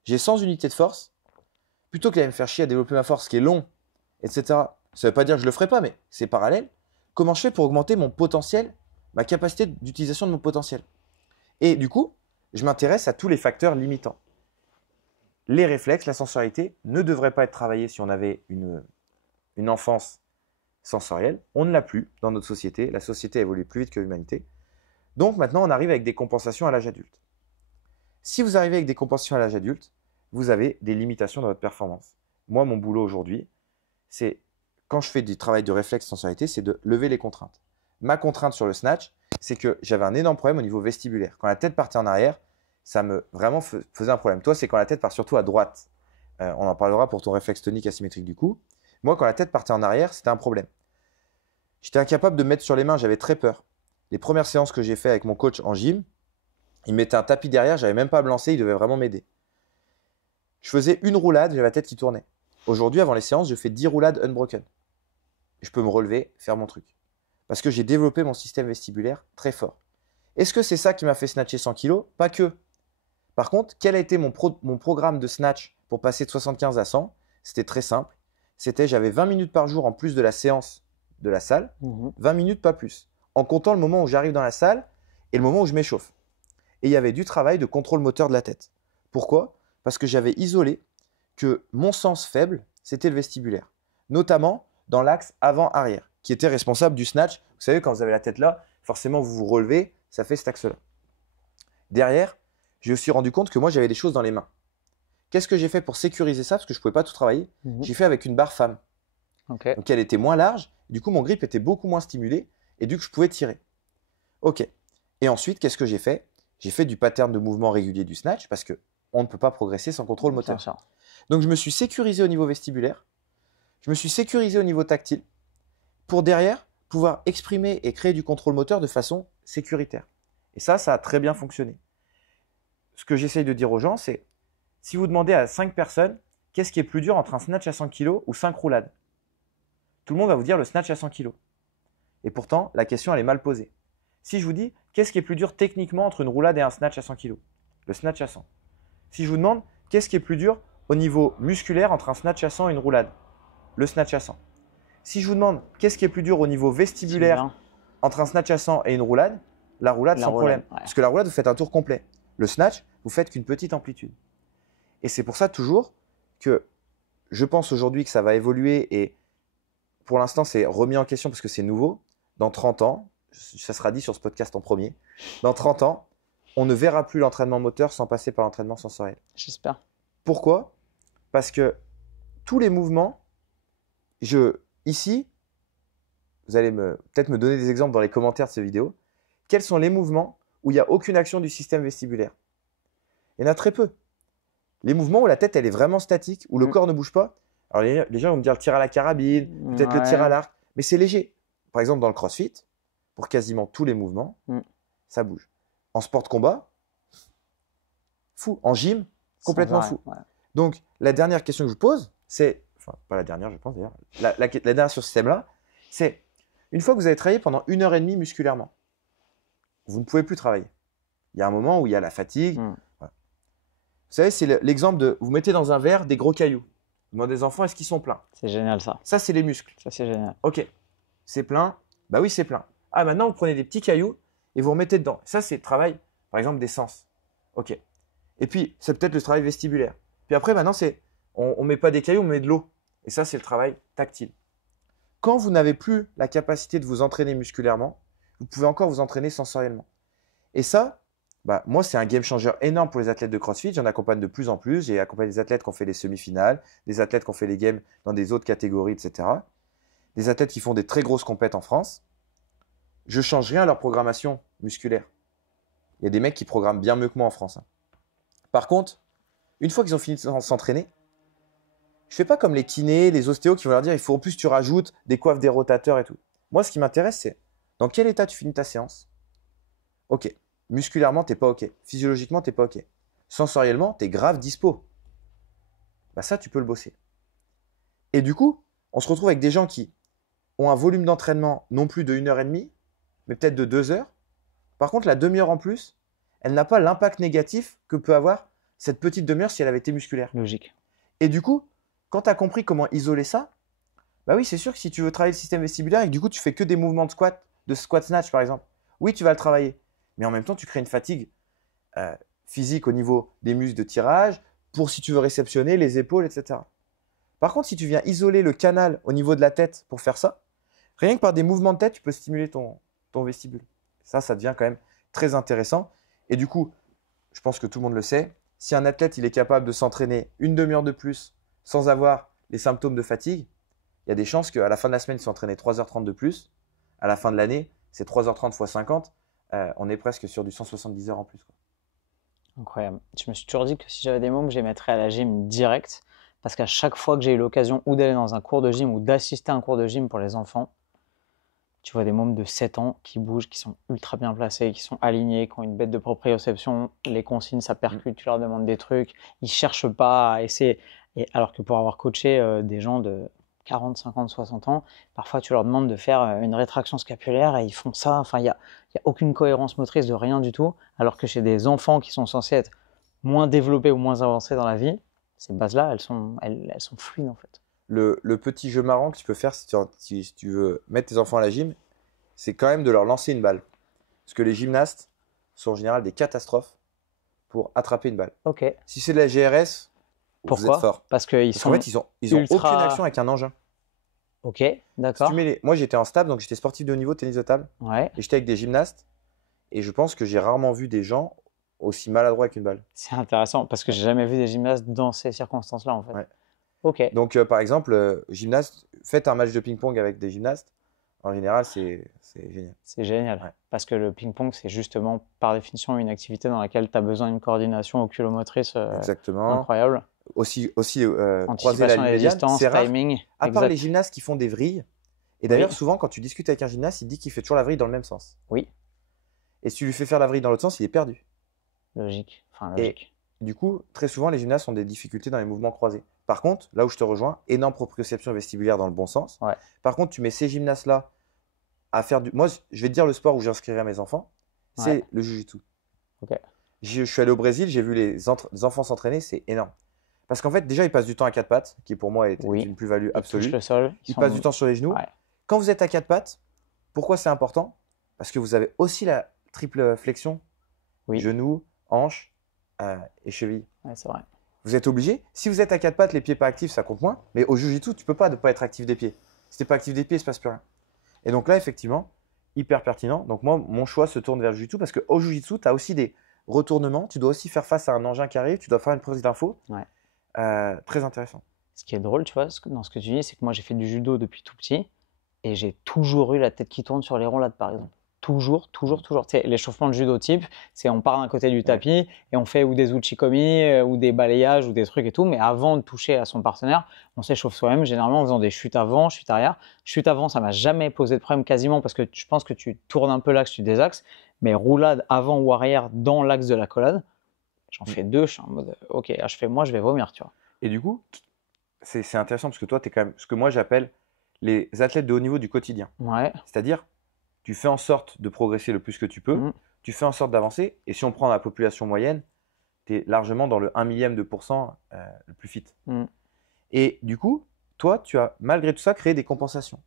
j'ai 100 unités de force, plutôt que d'aller me faire chier à développer ma force qui est long, etc. Ça ne veut pas dire que je ne le ferai pas, mais c'est parallèle. Comment je fais pour augmenter mon potentiel, ma capacité d'utilisation de mon potentiel? Et du coup, je m'intéresse à tous les facteurs limitants. Les réflexes, la sensorialité ne devraient pas être travaillés si on avait une enfance sensorielle. On ne l'a plus dans notre société. La société évolue plus vite que l'humanité. Donc maintenant, on arrive avec des compensations à l'âge adulte. Si vous arrivez avec des compensations à l'âge adulte, vous avez des limitations dans votre performance. Moi, mon boulot aujourd'hui, c'est quand je fais du travail de réflexe sensorialité, c'est de lever les contraintes. Ma contrainte sur le snatch, c'est que j'avais un énorme problème au niveau vestibulaire. Quand la tête partait en arrière, ça me vraiment faisait un problème. Toi, c'est quand la tête part surtout à droite. On en parlera pour ton réflexe tonique asymétrique du cou. Moi, quand la tête partait en arrière, c'était un problème. J'étais incapable de me mettre sur les mains, j'avais très peur. Les premières séances que j'ai fait avec mon coach en gym, il me mettait un tapis derrière, j'avais même pas à me lancer, il devait vraiment m'aider. Je faisais une roulade, j'avais la tête qui tournait. Aujourd'hui, avant les séances, je fais 10 roulades unbroken. Je peux me relever, faire mon truc. Parce que j'ai développé mon système vestibulaire très fort. Est-ce que c'est ça qui m'a fait snatcher 100 kg? Pas que. Par contre, quel a été mon programme de snatch pour passer de 75 à 100? C'était très simple. J'avais 20 minutes par jour en plus de la séance de la salle. 20 minutes, pas plus. En comptant le moment où j'arrive dans la salle et le moment où je m'échauffe. Et il y avait du travail de contrôle moteur de la tête. Pourquoi? Parce que j'avais isolé que mon sens faible, c'était le vestibulaire. Notamment dans l'axe avant-arrière, qui était responsable du snatch. Vous savez, quand vous avez la tête là, forcément, vous vous relevez, ça fait cet axe-là. Derrière, j'ai aussi rendu compte que moi, j'avais des choses dans les mains. Qu'est-ce que j'ai fait pour sécuriser ça? Parce que je ne pouvais pas tout travailler. J'ai fait avec une barre femme. Okay. Donc, elle était moins large. Du coup, mon grip était beaucoup moins stimulé. Et du coup, je pouvais tirer. OK. Et ensuite, qu'est-ce que j'ai fait? J'ai fait du pattern de mouvement régulier du snatch parce qu'on ne peut pas progresser sans contrôle moteur. Donc, je me suis sécurisé au niveau vestibulaire. Je me suis sécurisé au niveau tactile pour derrière pouvoir exprimer et créer du contrôle moteur de façon sécuritaire. Et ça a très bien fonctionné. Ce que j'essaye de dire aux gens, c'est si vous demandez à 5 personnes qu'est-ce qui est plus dur entre un snatch à 100 kg ou 5 roulades, tout le monde va vous dire le snatch à 100 kg. Et pourtant, la question, elle est mal posée. Si je vous dis qu'est-ce qui est plus dur techniquement entre une roulade et un snatch à 100 kg, le snatch à 100. Si je vous demande qu'est-ce qui est plus dur au niveau musculaire entre un snatch à 100 et une roulade, le snatch à 100. Si je vous demande qu'est-ce qui est plus dur au niveau vestibulaire entre un snatch à 100 et une roulade, la roulade sans problème. Ouais. Parce que la roulade, vous faites un tour complet. Le snatch, vous faites qu'une petite amplitude. Et c'est pour ça toujours que je pense aujourd'hui que ça va évoluer et pour l'instant, c'est remis en question parce que c'est nouveau. Dans 30 ans, ça sera dit sur ce podcast en premier, dans 30 ans, on ne verra plus l'entraînement moteur sans passer par l'entraînement sensoriel. J'espère. Pourquoi? Parce que tous les mouvements, ici, vous allez peut-être me donner des exemples dans les commentaires de cette vidéo. Quels sont les mouvements où il n'y a aucune action du système vestibulaire? Il y en a très peu. Les mouvements où la tête elle est vraiment statique, où le corps ne bouge pas. Alors les gens vont me dire le tir à la carabine, peut-être le tir à l'arc, mais c'est léger. Par exemple, dans le crossfit, pour quasiment tous les mouvements, ça bouge. En sport de combat, fou. En gym, complètement fou. Ouais. Donc, la dernière question que je vous pose, c'est, enfin, pas la dernière, je pense d'ailleurs, la dernière sur ce système-là, c'est une fois que vous avez travaillé pendant 1h30 musculairement, vous ne pouvez plus travailler. Il y a un moment où il y a la fatigue. Voilà. Vous savez, c'est l'exemple de vous mettez dans un verre des gros cailloux. Vous demandez aux enfants, est-ce qu'ils sont pleins? C'est génial ça. Ça, c'est les muscles. Ça, c'est génial. Ok, c'est plein. Bah oui, c'est plein. Ah, maintenant, vous prenez des petits cailloux et vous remettez dedans. Ça, c'est le travail, par exemple, des sens. Ok. Et puis, c'est peut-être le travail vestibulaire. Puis après, maintenant, on ne met pas des cailloux, on met de l'eau. Et ça, c'est le travail tactile. Quand vous n'avez plus la capacité de vous entraîner musculairement, vous pouvez encore vous entraîner sensoriellement. Et ça, bah, moi, c'est un game changer énorme pour les athlètes de CrossFit. J'en accompagne de plus en plus. J'ai accompagné des athlètes qui ont fait les semi-finales, des athlètes qui ont fait les games dans des autres catégories, etc. Des athlètes qui font des très grosses compètes en France. Je ne change rien à leur programmation musculaire. Il y a des mecs qui programment bien mieux que moi en France. Par contre, une fois qu'ils ont fini de s'entraîner, je ne fais pas comme les kinés, les ostéos qui vont leur dire il faut en plus tu rajoutes des coiffes, des rotateurs et tout. Moi, ce qui m'intéresse, c'est dans quel état tu finis ta séance. Ok. Musculairement, tu n'es pas ok. Physiologiquement, tu n'es pas ok. Sensoriellement, tu es grave dispo. Bah ça, tu peux le bosser. Et du coup, on se retrouve avec des gens qui ont un volume d'entraînement non plus de 1h30, mais peut-être de 2 heures. Par contre, la demi-heure en plus, elle n'a pas l'impact négatif que peut avoir cette petite demi-heure si elle avait été musculaire. Logique. Et du coup, quand tu as compris comment isoler ça, bah oui, c'est sûr que si tu veux travailler le système vestibulaire et que du coup, tu fais que des mouvements de squat snatch par exemple, oui, tu vas le travailler. Mais en même temps, tu crées une fatigue physique au niveau des muscles de tirage pour si tu veux réceptionner les épaules, etc. Par contre, si tu viens isoler le canal au niveau de la tête pour faire ça, Rien que par des mouvements de tête, tu peux stimuler ton vestibule. Ça devient quand même très intéressant. Et du coup, je pense que tout le monde le sait, si un athlète il est capable de s'entraîner une demi-heure de plus sans avoir les symptômes de fatigue, il y a des chances qu'à la fin de la semaine, il s'entraîne 3h30 de plus. À la fin de l'année, c'est 3h30 x 50. On est presque sur du 170 heures en plus, quoi. Incroyable. Je me suis toujours dit que si j'avais des mômes, je les mettrais à la gym direct. Parce qu'à chaque fois que j'ai eu l'occasion ou d'aller dans un cours de gym ou d'assister à un cours de gym pour les enfants, tu vois des mômes de 7 ans qui bougent, qui sont ultra bien placés, qui sont alignés, qui ont une bête de proprioception, les consignes, ça percute, tu leur demandes des trucs, ils cherchent pas à essayer. Et alors que pour avoir coaché des gens de 40, 50, 60 ans, parfois tu leur demandes de faire une rétraction scapulaire et ils font ça. Enfin, il y a aucune cohérence motrice de rien du tout. Alors que chez des enfants qui sont censés être moins développés ou moins avancés dans la vie, ces bases-là, elles sont fluides en fait. Le petit jeu marrant que tu peux faire si tu veux mettre tes enfants à la gym, c'est quand même de leur lancer une balle. Parce que les gymnastes sont en général des catastrophes pour attraper une balle. Ok. Si c'est de la GRS, vous êtes Pourquoi? fort. Parce qu'ils Parce sont qu'en fait, ils ont ultra... aucune action avec un engin. Ok, Si d'accord. tu mets moi, j'étais en stab, donc j'étais sportif de haut niveau, tennis de table. Ouais, Et j'étais avec des gymnastes. Et je pense que j'ai rarement vu des gens aussi maladroits avec une balle. c'est intéressant parce que j'ai jamais vu des gymnastes dans ces circonstances-là en fait. Ouais. Ok, Donc, par exemple, gymnaste, faites un match de ping-pong avec des gymnastes. En général, c'est génial. c'est génial. Ouais. Parce que le ping-pong, c'est justement par définition une activité dans laquelle tu as besoin d'une coordination oculomotrice Exactement. incroyable. Aussi croiser la Anticipation ligne des médiane, distances, c'est rare. timing. À part les Exact. gymnastes qui font des vrilles. Et d'ailleurs, Oui. souvent, quand tu discutes avec un gymnaste, il dit qu'il fait toujours la vrille dans le même sens. Oui, Et si tu lui fais faire la vrille dans l'autre sens, il est perdu. logique. Enfin, Et logique. du coup, très souvent, les gymnastes ont des difficultés dans les mouvements croisés. Par contre, là où je te rejoins, énorme proprioception vestibulaire dans le bon sens. Ouais. Par contre, tu mets ces gymnastes-là à faire du. Moi, je vais te dire le sport où j'inscrirai mes enfants, c'est Ouais. le jiu-jitsu. Ok. Je suis allé au Brésil, j'ai vu les enfants s'entraîner, c'est énorme. Parce qu'en fait, déjà, ils passent du temps à quatre pattes, qui pour moi est Oui. une plus-value Ils touchent absolue. le sol. Ils passent du temps sur les genoux. Ouais. Quand vous êtes à quatre pattes, pourquoi c'est important? Parce que vous avez aussi la triple flexion, Oui. genoux, hanches et chevilles. Ouais, c'est vrai. Vous êtes obligé. Si vous êtes à quatre pattes, les pieds pas actifs, ça compte moins. Mais au jiu-jitsu, tu peux pas ne pas être actif des pieds. Si t'es pas actif des pieds, il se passe plus rien. Et donc là, effectivement, hyper pertinent. Donc moi, mon choix se tourne vers le jiu-jitsu parce qu'au jiu-jitsu, tu as aussi des retournements. Tu dois aussi faire face à un engin qui arrive. Tu dois faire une prise d'info. Ouais. Très intéressant. Ce qui est drôle, tu vois, dans ce que tu dis, c'est que moi j'ai fait du judo depuis tout petit et j'ai toujours eu la tête qui tourne sur les roulades, par exemple. Toujours, toujours, toujours. Tu sais, l'échauffement de judo type, c'est on part d'un côté du tapis et on fait ou des uchikomi ou des balayages ou des trucs et tout, mais avant de toucher à son partenaire, on s'échauffe soi-même, généralement en faisant des chutes avant, chutes arrière. Chute avant, ça m'a jamais posé de problème quasiment parce que je pense que tu tournes un peu l'axe, tu désaxes, mais roulade avant ou arrière dans l'axe de la collade, j'en fais deux, je suis en mode ok, là, moi je vais vomir, tu vois. Et du coup, c'est intéressant parce que toi, tu es quand même ce que moi j'appelle les athlètes de haut niveau du quotidien. Ouais. C'est-à-dire, tu fais en sorte de progresser le plus que tu peux, tu fais en sorte d'avancer, et si on prend la population moyenne, tu es largement dans le 1 millième de pourcent le plus fit. Et du coup, toi, tu as malgré tout ça créé des compensations.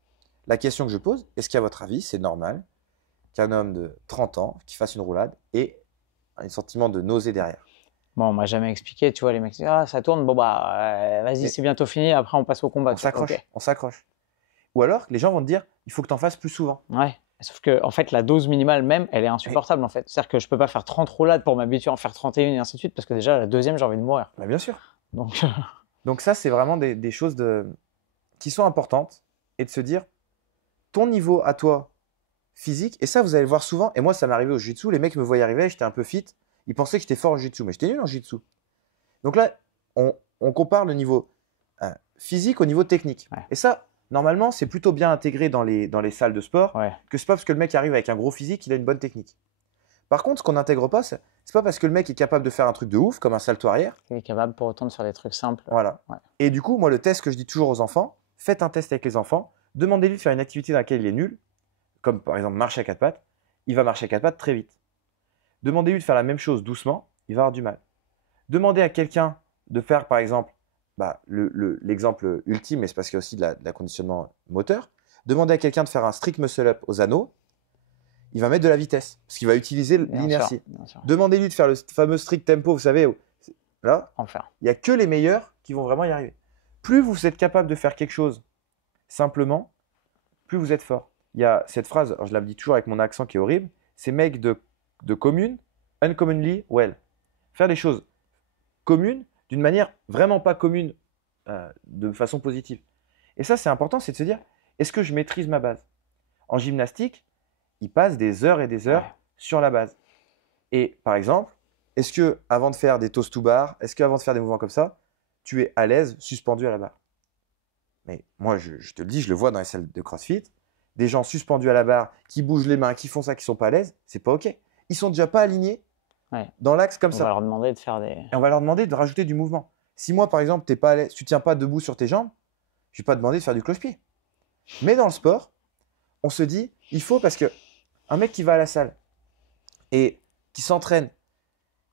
La question que je pose, est-ce qu'à votre avis, c'est normal qu'un homme de 30 ans qui fasse une roulade ait un sentiment de nausée derrière? Bon, on m'a jamais expliqué, tu vois, les mecs disent ah ça tourne, bon bah vas-y, c'est bientôt fini, après on passe au combat. On s'accroche, on s'accroche. Ou alors, les gens vont te dire, il faut que tu en fasses plus souvent. Ouais, sauf que en fait, la dose minimale même, elle est insupportable en fait. C'est-à-dire que je peux pas faire 30 roulades pour m'habituer à en faire 31 et ainsi de suite, parce que déjà, la deuxième, j'ai envie de mourir. Bah, bien sûr. Donc ça, c'est vraiment des choses qui sont importantes et de se dire, ton niveau à toi physique, et ça, vous allez le voir souvent, et moi, ça m'est arrivé au jiu-jitsu, les mecs me voyaient arriver, j'étais un peu fit, ils pensaient que j'étais fort au jiu-jitsu, mais j'étais nul en jiu-jitsu. Donc là, on compare le niveau physique au niveau technique. Ouais. Et ça, normalement, c'est plutôt bien intégré dans les salles de sport, que c'est pas parce que le mec arrive avec un gros physique qu'il a une bonne technique. Par contre, ce qu'on n'intègre pas, c'est pas parce que le mec est capable de faire un truc de ouf, comme un salto arrière. il est capable pour autant de faire des trucs simples. Voilà. Ouais. Et du coup, moi, le test que je dis toujours aux enfants, faites un test avec les enfants, demandez-lui de faire une activité dans laquelle il est nul, comme par exemple marcher à quatre pattes, il va marcher à quatre pattes très vite. Demandez-lui de faire la même chose doucement, il va avoir du mal. Demandez à quelqu'un de faire, par exemple, l'exemple ultime, mais c'est parce qu'il y a aussi de la conditionnement moteur. Demandez à quelqu'un de faire un strict muscle-up aux anneaux, il va mettre de la vitesse, parce qu'il va utiliser l'inertie. Demandez-lui de faire le fameux strict tempo, vous savez, là, il n'y a que les meilleurs qui vont vraiment y arriver. Plus vous êtes capable de faire quelque chose simplement, plus vous êtes fort. Il y a cette phrase, alors je la dis toujours avec mon accent qui est horrible, c'est make de commune, uncommonly well. Faire des choses communes d'une manière vraiment pas commune, de façon positive. Et ça, c'est important, c'est de se dire, est-ce que je maîtrise ma base? En gymnastique, ils passent des heures et des heures Ouais. sur la base. Et par exemple, est-ce que avant de faire des toast to bar, est-ce qu'avant de faire des mouvements comme ça, tu es à l'aise suspendu à la barre? Mais moi, je te le dis, je le vois dans les salles de CrossFit, des gens suspendus à la barre, qui bougent les mains, qui font ça, qui sont pas à l'aise, c'est pas OK. Ils sont déjà pas alignés Ouais. dans l'axe comme On ça. va leur demander de faire des. Et on va leur demander de rajouter du mouvement. Si moi, par exemple, t'es pas à l'aise, tu tiens pas debout sur tes jambes, je vais pas te demander de faire du cloche-pied. Mais dans le sport, on se dit, il faut parce que un mec qui va à la salle et qui s'entraîne,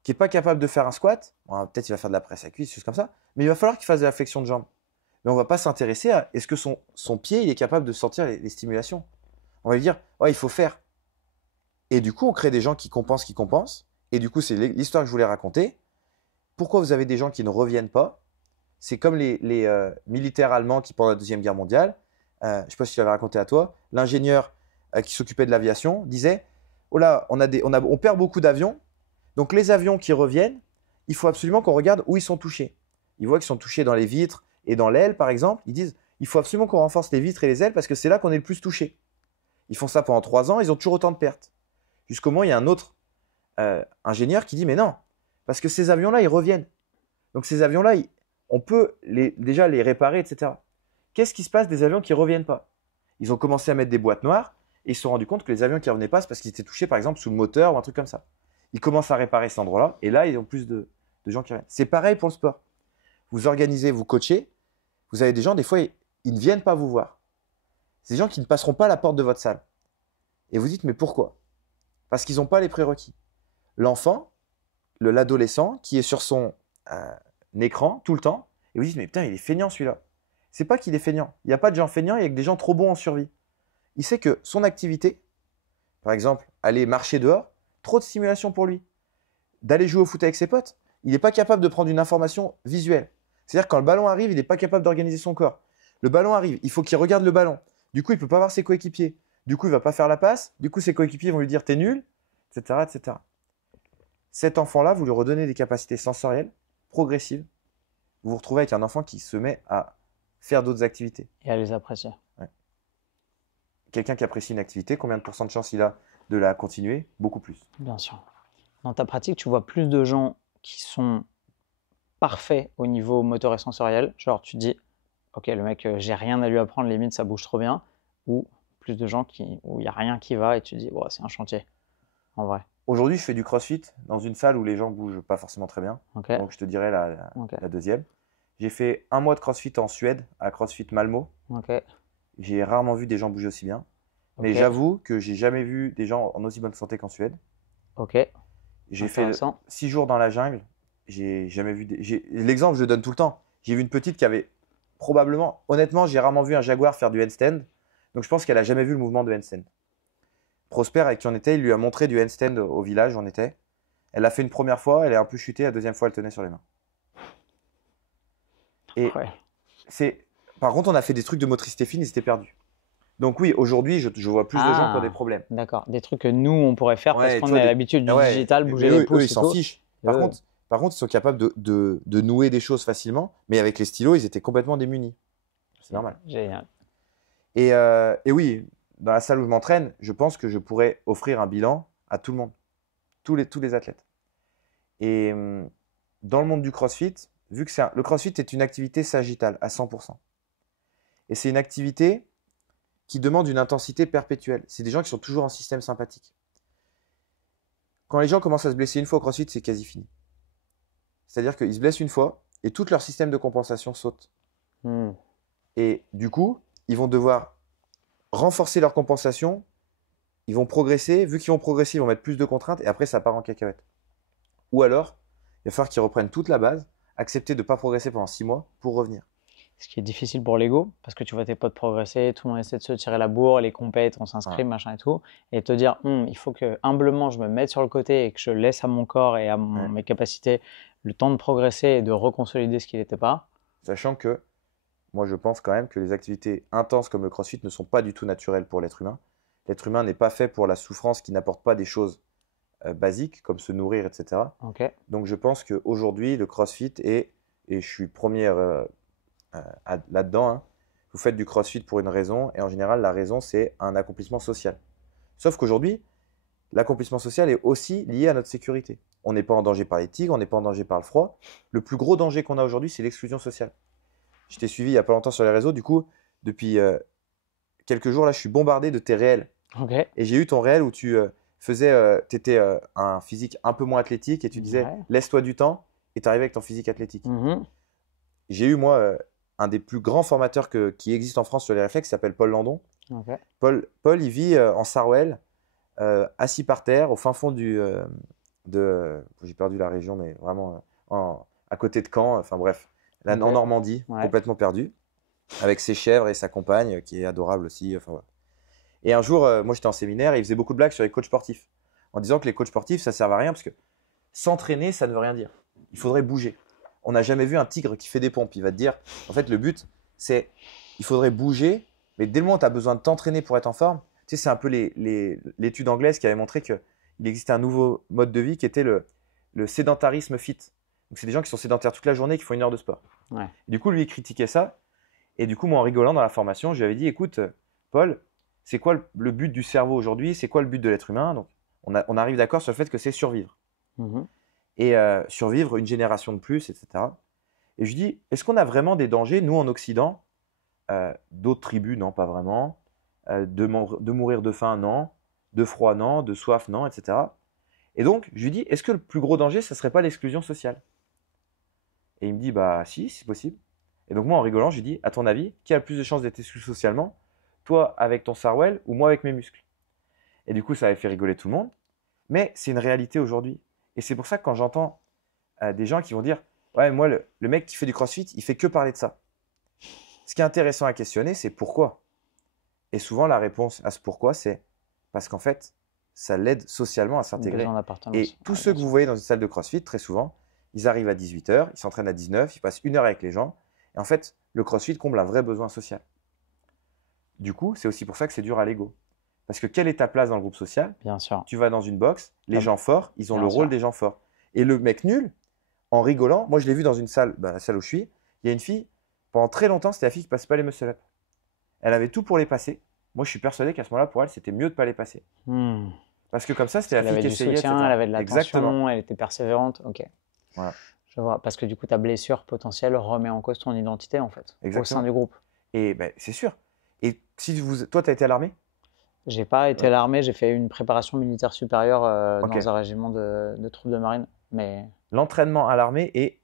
qui n'est pas capable de faire un squat, bon, peut-être il va faire de la presse à cuisse, des choses comme ça, mais il va falloir qu'il fasse de la flexion de jambes. Mais on ne va pas s'intéresser à est-ce que son pied il est capable de sentir les stimulations. On va lui dire, ouais, il faut faire. Et du coup, on crée des gens qui compensent. Et du coup, c'est l'histoire que je voulais raconter. Pourquoi vous avez des gens qui ne reviennent pas? C'est comme les militaires allemands qui, pendant la Deuxième Guerre mondiale, je ne sais pas si je l'avais raconté à toi, l'ingénieur qui s'occupait de l'aviation disait, oh là, on perd beaucoup d'avions, donc les avions qui reviennent, il faut absolument qu'on regarde où ils sont touchés. Ils voient qu'ils sont touchés dans les vitres et dans l'aile, par exemple. Ils disent, il faut absolument qu'on renforce les vitres et les ailes parce que c'est là qu'on est le plus touché. Ils font ça pendant 3 ans, ils ont toujours autant de pertes. Jusqu'au moment, il y a un autre ingénieur qui dit, mais non, parce que ces avions-là, ils reviennent. Donc ces avions-là, on peut déjà les réparer, etc. Qu'est-ce qui se passe des avions qui ne reviennent pas? Ils ont commencé à mettre des boîtes noires et ils se sont rendus compte que les avions qui ne revenaient pas, c'est parce qu'ils étaient touchés, par exemple, sous le moteur ou un truc comme ça. Ils commencent à réparer cet endroit-là et là, ils ont plus de gens qui reviennent. C'est pareil pour le sport. Vous organisez, vous coachez, vous avez des gens, des fois, ils ne viennent pas vous voir. C'est des gens qui ne passeront pas la porte de votre salle. Et vous dites, mais pourquoi? Parce qu'ils n'ont pas les prérequis. L'enfant, l'adolescent qui est sur son écran tout le temps, et vous dites, mais putain, il est feignant celui-là. C'est pas qu'il est feignant. Il n'y a pas de gens feignants, il y a que des gens trop bons en survie. Il sait que son activité, par exemple, aller marcher dehors, trop de stimulation pour lui. D'aller jouer au foot avec ses potes, il n'est pas capable de prendre une information visuelle. C'est-à-dire quand le ballon arrive, il n'est pas capable d'organiser son corps. Le ballon arrive, il faut qu'il regarde le ballon. Du coup, il ne peut pas voir ses coéquipiers. Du coup, il ne va pas faire la passe. Du coup, ses coéquipiers vont lui dire « t'es nul », etc., etc. Cet enfant-là, vous lui redonnez des capacités sensorielles, progressives. Vous vous retrouvez avec un enfant qui se met à faire d'autres activités. Et à les apprécier. Ouais. Quelqu'un qui apprécie une activité, combien de pourcents de chance il a de la continuer? Beaucoup plus. Bien sûr. Dans ta pratique, tu vois plus de gens qui sont parfaits au niveau moteur et sensoriel. Genre, tu te dis, ok, le mec, j'ai rien à lui apprendre, limite, ça bouge trop bien. Ou plus de gens où il n'y a rien qui va et tu te dis, oh, c'est un chantier, en vrai. Aujourd'hui, je fais du crossfit dans une salle où les gens bougent pas forcément très bien. Okay. Donc, je te dirais la Okay. deuxième. J'ai fait 1 mois de crossfit en Suède, à CrossFit Malmo. Okay. J'ai rarement vu des gens bouger aussi bien. Mais j'avoue que j'ai jamais vu des gens en aussi bonne santé qu'en Suède. Ok. J'ai fait 6 jours dans la jungle. J'ai jamais vu l'exemple, je le donne tout le temps. J'ai vu une petite qui avait probablement, honnêtement, j'ai rarement vu un jaguar faire du handstand. Donc je pense qu'elle a jamais vu le mouvement de handstand. Prosper, avec qui on était, il lui a montré du handstand au village où on était. Elle l'a fait une première fois, elle est un peu chutée, la deuxième fois, elle tenait sur les mains. Et par contre, on a fait des trucs de motricité fine, ils étaient perdus. Donc oui, aujourd'hui, je vois plus de gens qui ont des problèmes. D'accord, des trucs que nous, on pourrait faire parce qu'on a l'habitude du digital, bouger les pouces. Eux, ils s'en fichent. Par contre, ils sont capables de nouer des choses facilement, mais avec les stylos, ils étaient complètement démunis. C'est normal. Génial. Et oui, dans la salle où je m'entraîne, je pense que je pourrais offrir un bilan à tout le monde, tous les athlètes. Et dans le monde du CrossFit, vu que le CrossFit est une activité sagittale à 100%. Et c'est une activité qui demande une intensité perpétuelle. C'est des gens qui sont toujours en système sympathique. Quand les gens commencent à se blesser une fois au CrossFit, c'est quasi fini. C'est-à-dire qu'ils se blessent une fois et tout leur système de compensation saute. Et du coup, ils vont devoir renforcer leur compensation. Ils vont progresser. Vu qu'ils vont progresser, ils vont mettre plus de contraintes et après, ça part en cacahuète. Ou alors, il va falloir qu'ils reprennent toute la base, accepter de ne pas progresser pendant 6 mois pour revenir. Ce qui est difficile pour l'ego, parce que tu vois tes potes progresser, tout le monde essaie de se tirer la bourre, les compètes, on s'inscrit, machin et tout, et te dire, il faut que humblement je me mette sur le côté et que je laisse à mon corps et à mes capacités le temps de progresser et de reconsolider ce qui n'était pas. Sachant que moi je pense quand même que les activités intenses comme le CrossFit ne sont pas du tout naturelles pour l'être humain. L'être humain n'est pas fait pour la souffrance qui n'apporte pas des choses basiques comme se nourrir, etc. Ok. Donc je pense qu'aujourd'hui, le CrossFit est, et je suis premier là-dedans, hein, vous faites du CrossFit pour une raison, et en général, la raison, c'est un accomplissement social. Sauf qu'aujourd'hui, l'accomplissement social est aussi lié à notre sécurité. On n'est pas en danger par les tigres, on n'est pas en danger par le froid. Le plus gros danger qu'on a aujourd'hui, c'est l'exclusion sociale. Je t'ai suivi il n'y a pas longtemps sur les réseaux, du coup, depuis quelques jours, là, je suis bombardé de tes réels. Ok. Et j'ai eu ton réel où tu étais un physique un peu moins athlétique et tu disais Ouais. laisse-toi du temps et tu arrivais avec ton physique athlétique. Mhm. J'ai eu, moi, un des plus grands formateurs qui existe en France sur les réflexes, qui s'appelle Paul Landon. Ok. Paul, il vit en Sarwell, assis par terre, au fin fond j'ai perdu la région, mais vraiment à côté de Caen, enfin bref, là, Ok. en Normandie, Ouais. complètement perdu, avec ses chèvres et sa compagne, qui est adorable aussi. Enfin, voilà. Et un jour, moi j'étais en séminaire et il faisait beaucoup de blagues sur les coachs sportifs, en disant que les coachs sportifs, ça ne sert à rien, parce que s'entraîner, ça ne veut rien dire. Il faudrait bouger. On n'a jamais vu un tigre qui fait des pompes. Il va te dire, en fait, le but, c'est il faudrait bouger, mais dès le moment où tu as besoin de t'entraîner pour être en forme, tu sais, c'est un peu l'étude anglaise qui avait montré qu'il existait un nouveau mode de vie qui était le sédentarisme fit. Donc, c'est des gens qui sont sédentaires toute la journée et qui font 1 heure de sport. Ouais. Du coup, lui, il critiquait ça. Et du coup, moi, en rigolant dans la formation, je lui avais dit, écoute, Paul, c'est quoi le but du cerveau aujourd'hui? C'est quoi le but de l'être humain? Donc, on arrive d'accord sur le fait que c'est survivre. Mhm. Et survivre une génération de plus, etc. Et je lui dis, est-ce qu'on a vraiment des dangers, nous en Occident? D'autres tribus, non, pas vraiment. De mourir de faim, non. De froid, non. De soif, non, etc. Et donc, je lui dis, est-ce que le plus gros danger, ça ne serait pas l'exclusion sociale? Et il me dit, bah si, c'est possible. Et donc moi, en rigolant, je lui dis, à ton avis, qui a le plus de chances d'être exclu socialement? Toi avec ton Sarwell ou moi avec mes muscles? Et du coup, ça avait fait rigoler tout le monde. Mais c'est une réalité aujourd'hui. Et c'est pour ça que quand j'entends des gens qui vont dire, ouais, moi, le mec qui fait du CrossFit, il fait que parler de ça. Ce qui est intéressant à questionner, c'est pourquoi. Et souvent, la réponse à ce pourquoi, c'est parce qu'en fait, ça l'aide socialement à s'intégrer. Besoin d'appartenance. Et tous ceux que vous voyez dans une salle de CrossFit, très souvent, ils arrivent à 18h, ils s'entraînent à 19h, ils passent 1 heure avec les gens. Et en fait, le CrossFit comble un vrai besoin social. Du coup, c'est aussi pour ça que c'est dur à l'ego. Parce que quelle est ta place dans le groupe social? Bien sûr. Tu vas dans une box, les gens forts, ils ont Bien le rôle sûr. des gens forts. Et le mec nul, en rigolant, moi je l'ai vu dans une salle, la salle où je suis, il y a une fille, pendant très longtemps, c'était la fille qui ne passait pas les muscle-up. Elle avait tout pour les passer. Moi je suis persuadé qu'à ce moment-là, pour elle, c'était mieux de ne pas les passer. Hmm. Parce que comme ça, c'était Elle la fille avait qui du essayait, soutien, etc. elle avait de Exactement. l'attention, elle était persévérante. Ok. Voilà. Je vois. Parce que du coup, ta blessure potentielle remet en cause ton identité, en fait, au sein Exactement. du groupe. Et ben, c'est sûr. Et si toi, tu as été à l'armée? J'ai pas été à l'armée, j'ai fait une préparation militaire supérieure Ok. dans un régiment de troupes de marine. Mais L'entraînement à l'armée est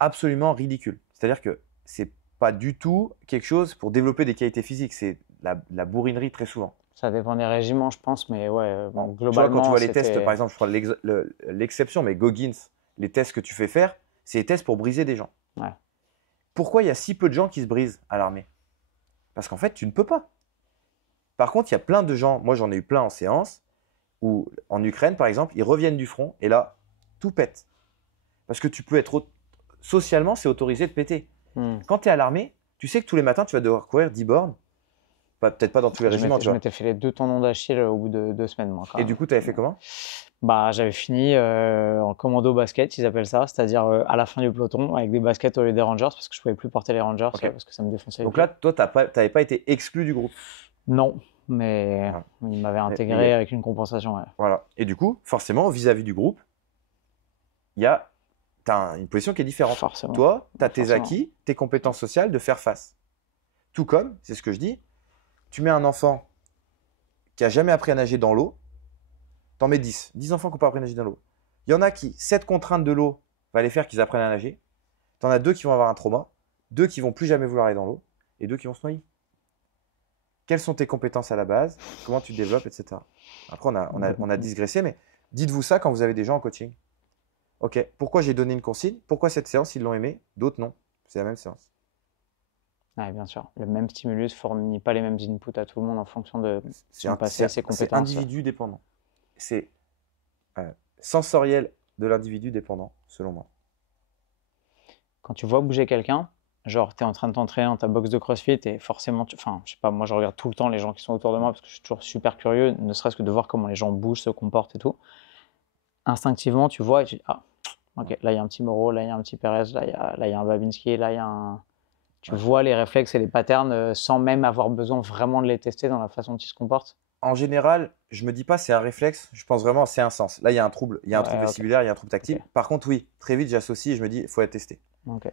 absolument ridicule. C'est-à-dire que c'est pas du tout quelque chose pour développer des qualités physiques. C'est la bourrinerie très souvent. ça dépend des régiments, je pense. Mais ouais, bon, Tu vois, quand tu globalement, vois les tests, c'était. par exemple, je prends l'exception, mais Goggins, les tests que tu fais faire, c'est des tests pour briser des gens. Ouais. Pourquoi il y a si peu de gens qui se brisent à l'armée? Parce qu'en fait, tu ne peux pas. Par contre, il y a plein de gens, moi j'en ai eu plein en séance, où en Ukraine, par exemple, ils reviennent du front et là, tout pète. Parce que tu peux être socialement, c'est autorisé de péter. Hmm. Quand tu es à l'armée, tu sais que tous les matins, tu vas devoir courir 10 bornes. Peut-être pas dans tous les régiments, tu Je vois. m'étais fait les 2 tendons d'Achille au bout de 2 semaines, moi. Quand Et même. du coup, tu avais fait comment? Bah, j'avais fini en commando basket, ils appellent ça, c'est-à-dire à la fin du peloton, avec des baskets au lieu des Rangers, parce que je pouvais plus porter les Rangers, Ok. parce que ça me défonçait les Donc pieds. là, toi, tu n'avais pas été exclu du groupe. Non, mais Voilà. ils m'avaient intégré avec une compensation. Ouais. Voilà. Et du coup, forcément, vis-à-vis du groupe, tu as une position qui est différente. Forcément. Toi, tu as tes Forcément. acquis, tes compétences sociales de faire face. Tout comme, c'est ce que je dis, tu mets un enfant qui a jamais appris à nager dans l'eau, t'en mets 10. 10 enfants qui n'ont pas appris à nager dans l'eau. Il y en a qui, cette contrainte de l'eau va les faire qu'ils apprennent à nager. Tu en as 2 qui vont avoir un trauma, 2 qui vont plus jamais vouloir aller dans l'eau, et 2 qui vont se noyer. Quelles sont tes compétences à la base? Comment tu te développes, etc. Après, on a digressé, mais dites-vous ça quand vous avez des gens en coaching. Ok, pourquoi j'ai donné une consigne? Pourquoi cette séance, ils l'ont aimé? D'autres, non. C'est la même séance. Ouais, bien sûr. Le même stimulus ne fournit pas les mêmes inputs à tout le monde en fonction de son passé, ses C'est compétences. individu dépendant. C'est sensoriel de l'individu dépendant, selon moi. Quand tu vois bouger quelqu'un, Genre, tu es en train de t'entraîner dans ta box de CrossFit et forcément, enfin, je sais pas, moi je regarde tout le temps les gens qui sont autour de moi parce que je suis toujours super curieux, ne serait-ce que de voir comment les gens bougent, se comportent et tout. Instinctivement, tu vois et tu dis, ah, ok, là il y a un petit Moreau, là il y a un petit Perez, là il y a un Babinski, là il y a un. Tu vois les réflexes et les patterns sans même avoir besoin vraiment de les tester dans la façon dont ils se comportent. En général, je me dis pas c'est un réflexe, je pense vraiment c'est un sens. Là, il y a un trouble, il y a un trouble Ouais, ok, vestibulaire, il y a un trouble tactile. ok, Par contre, oui, très vite, j'associe et je me dis, il faut être testé. ok.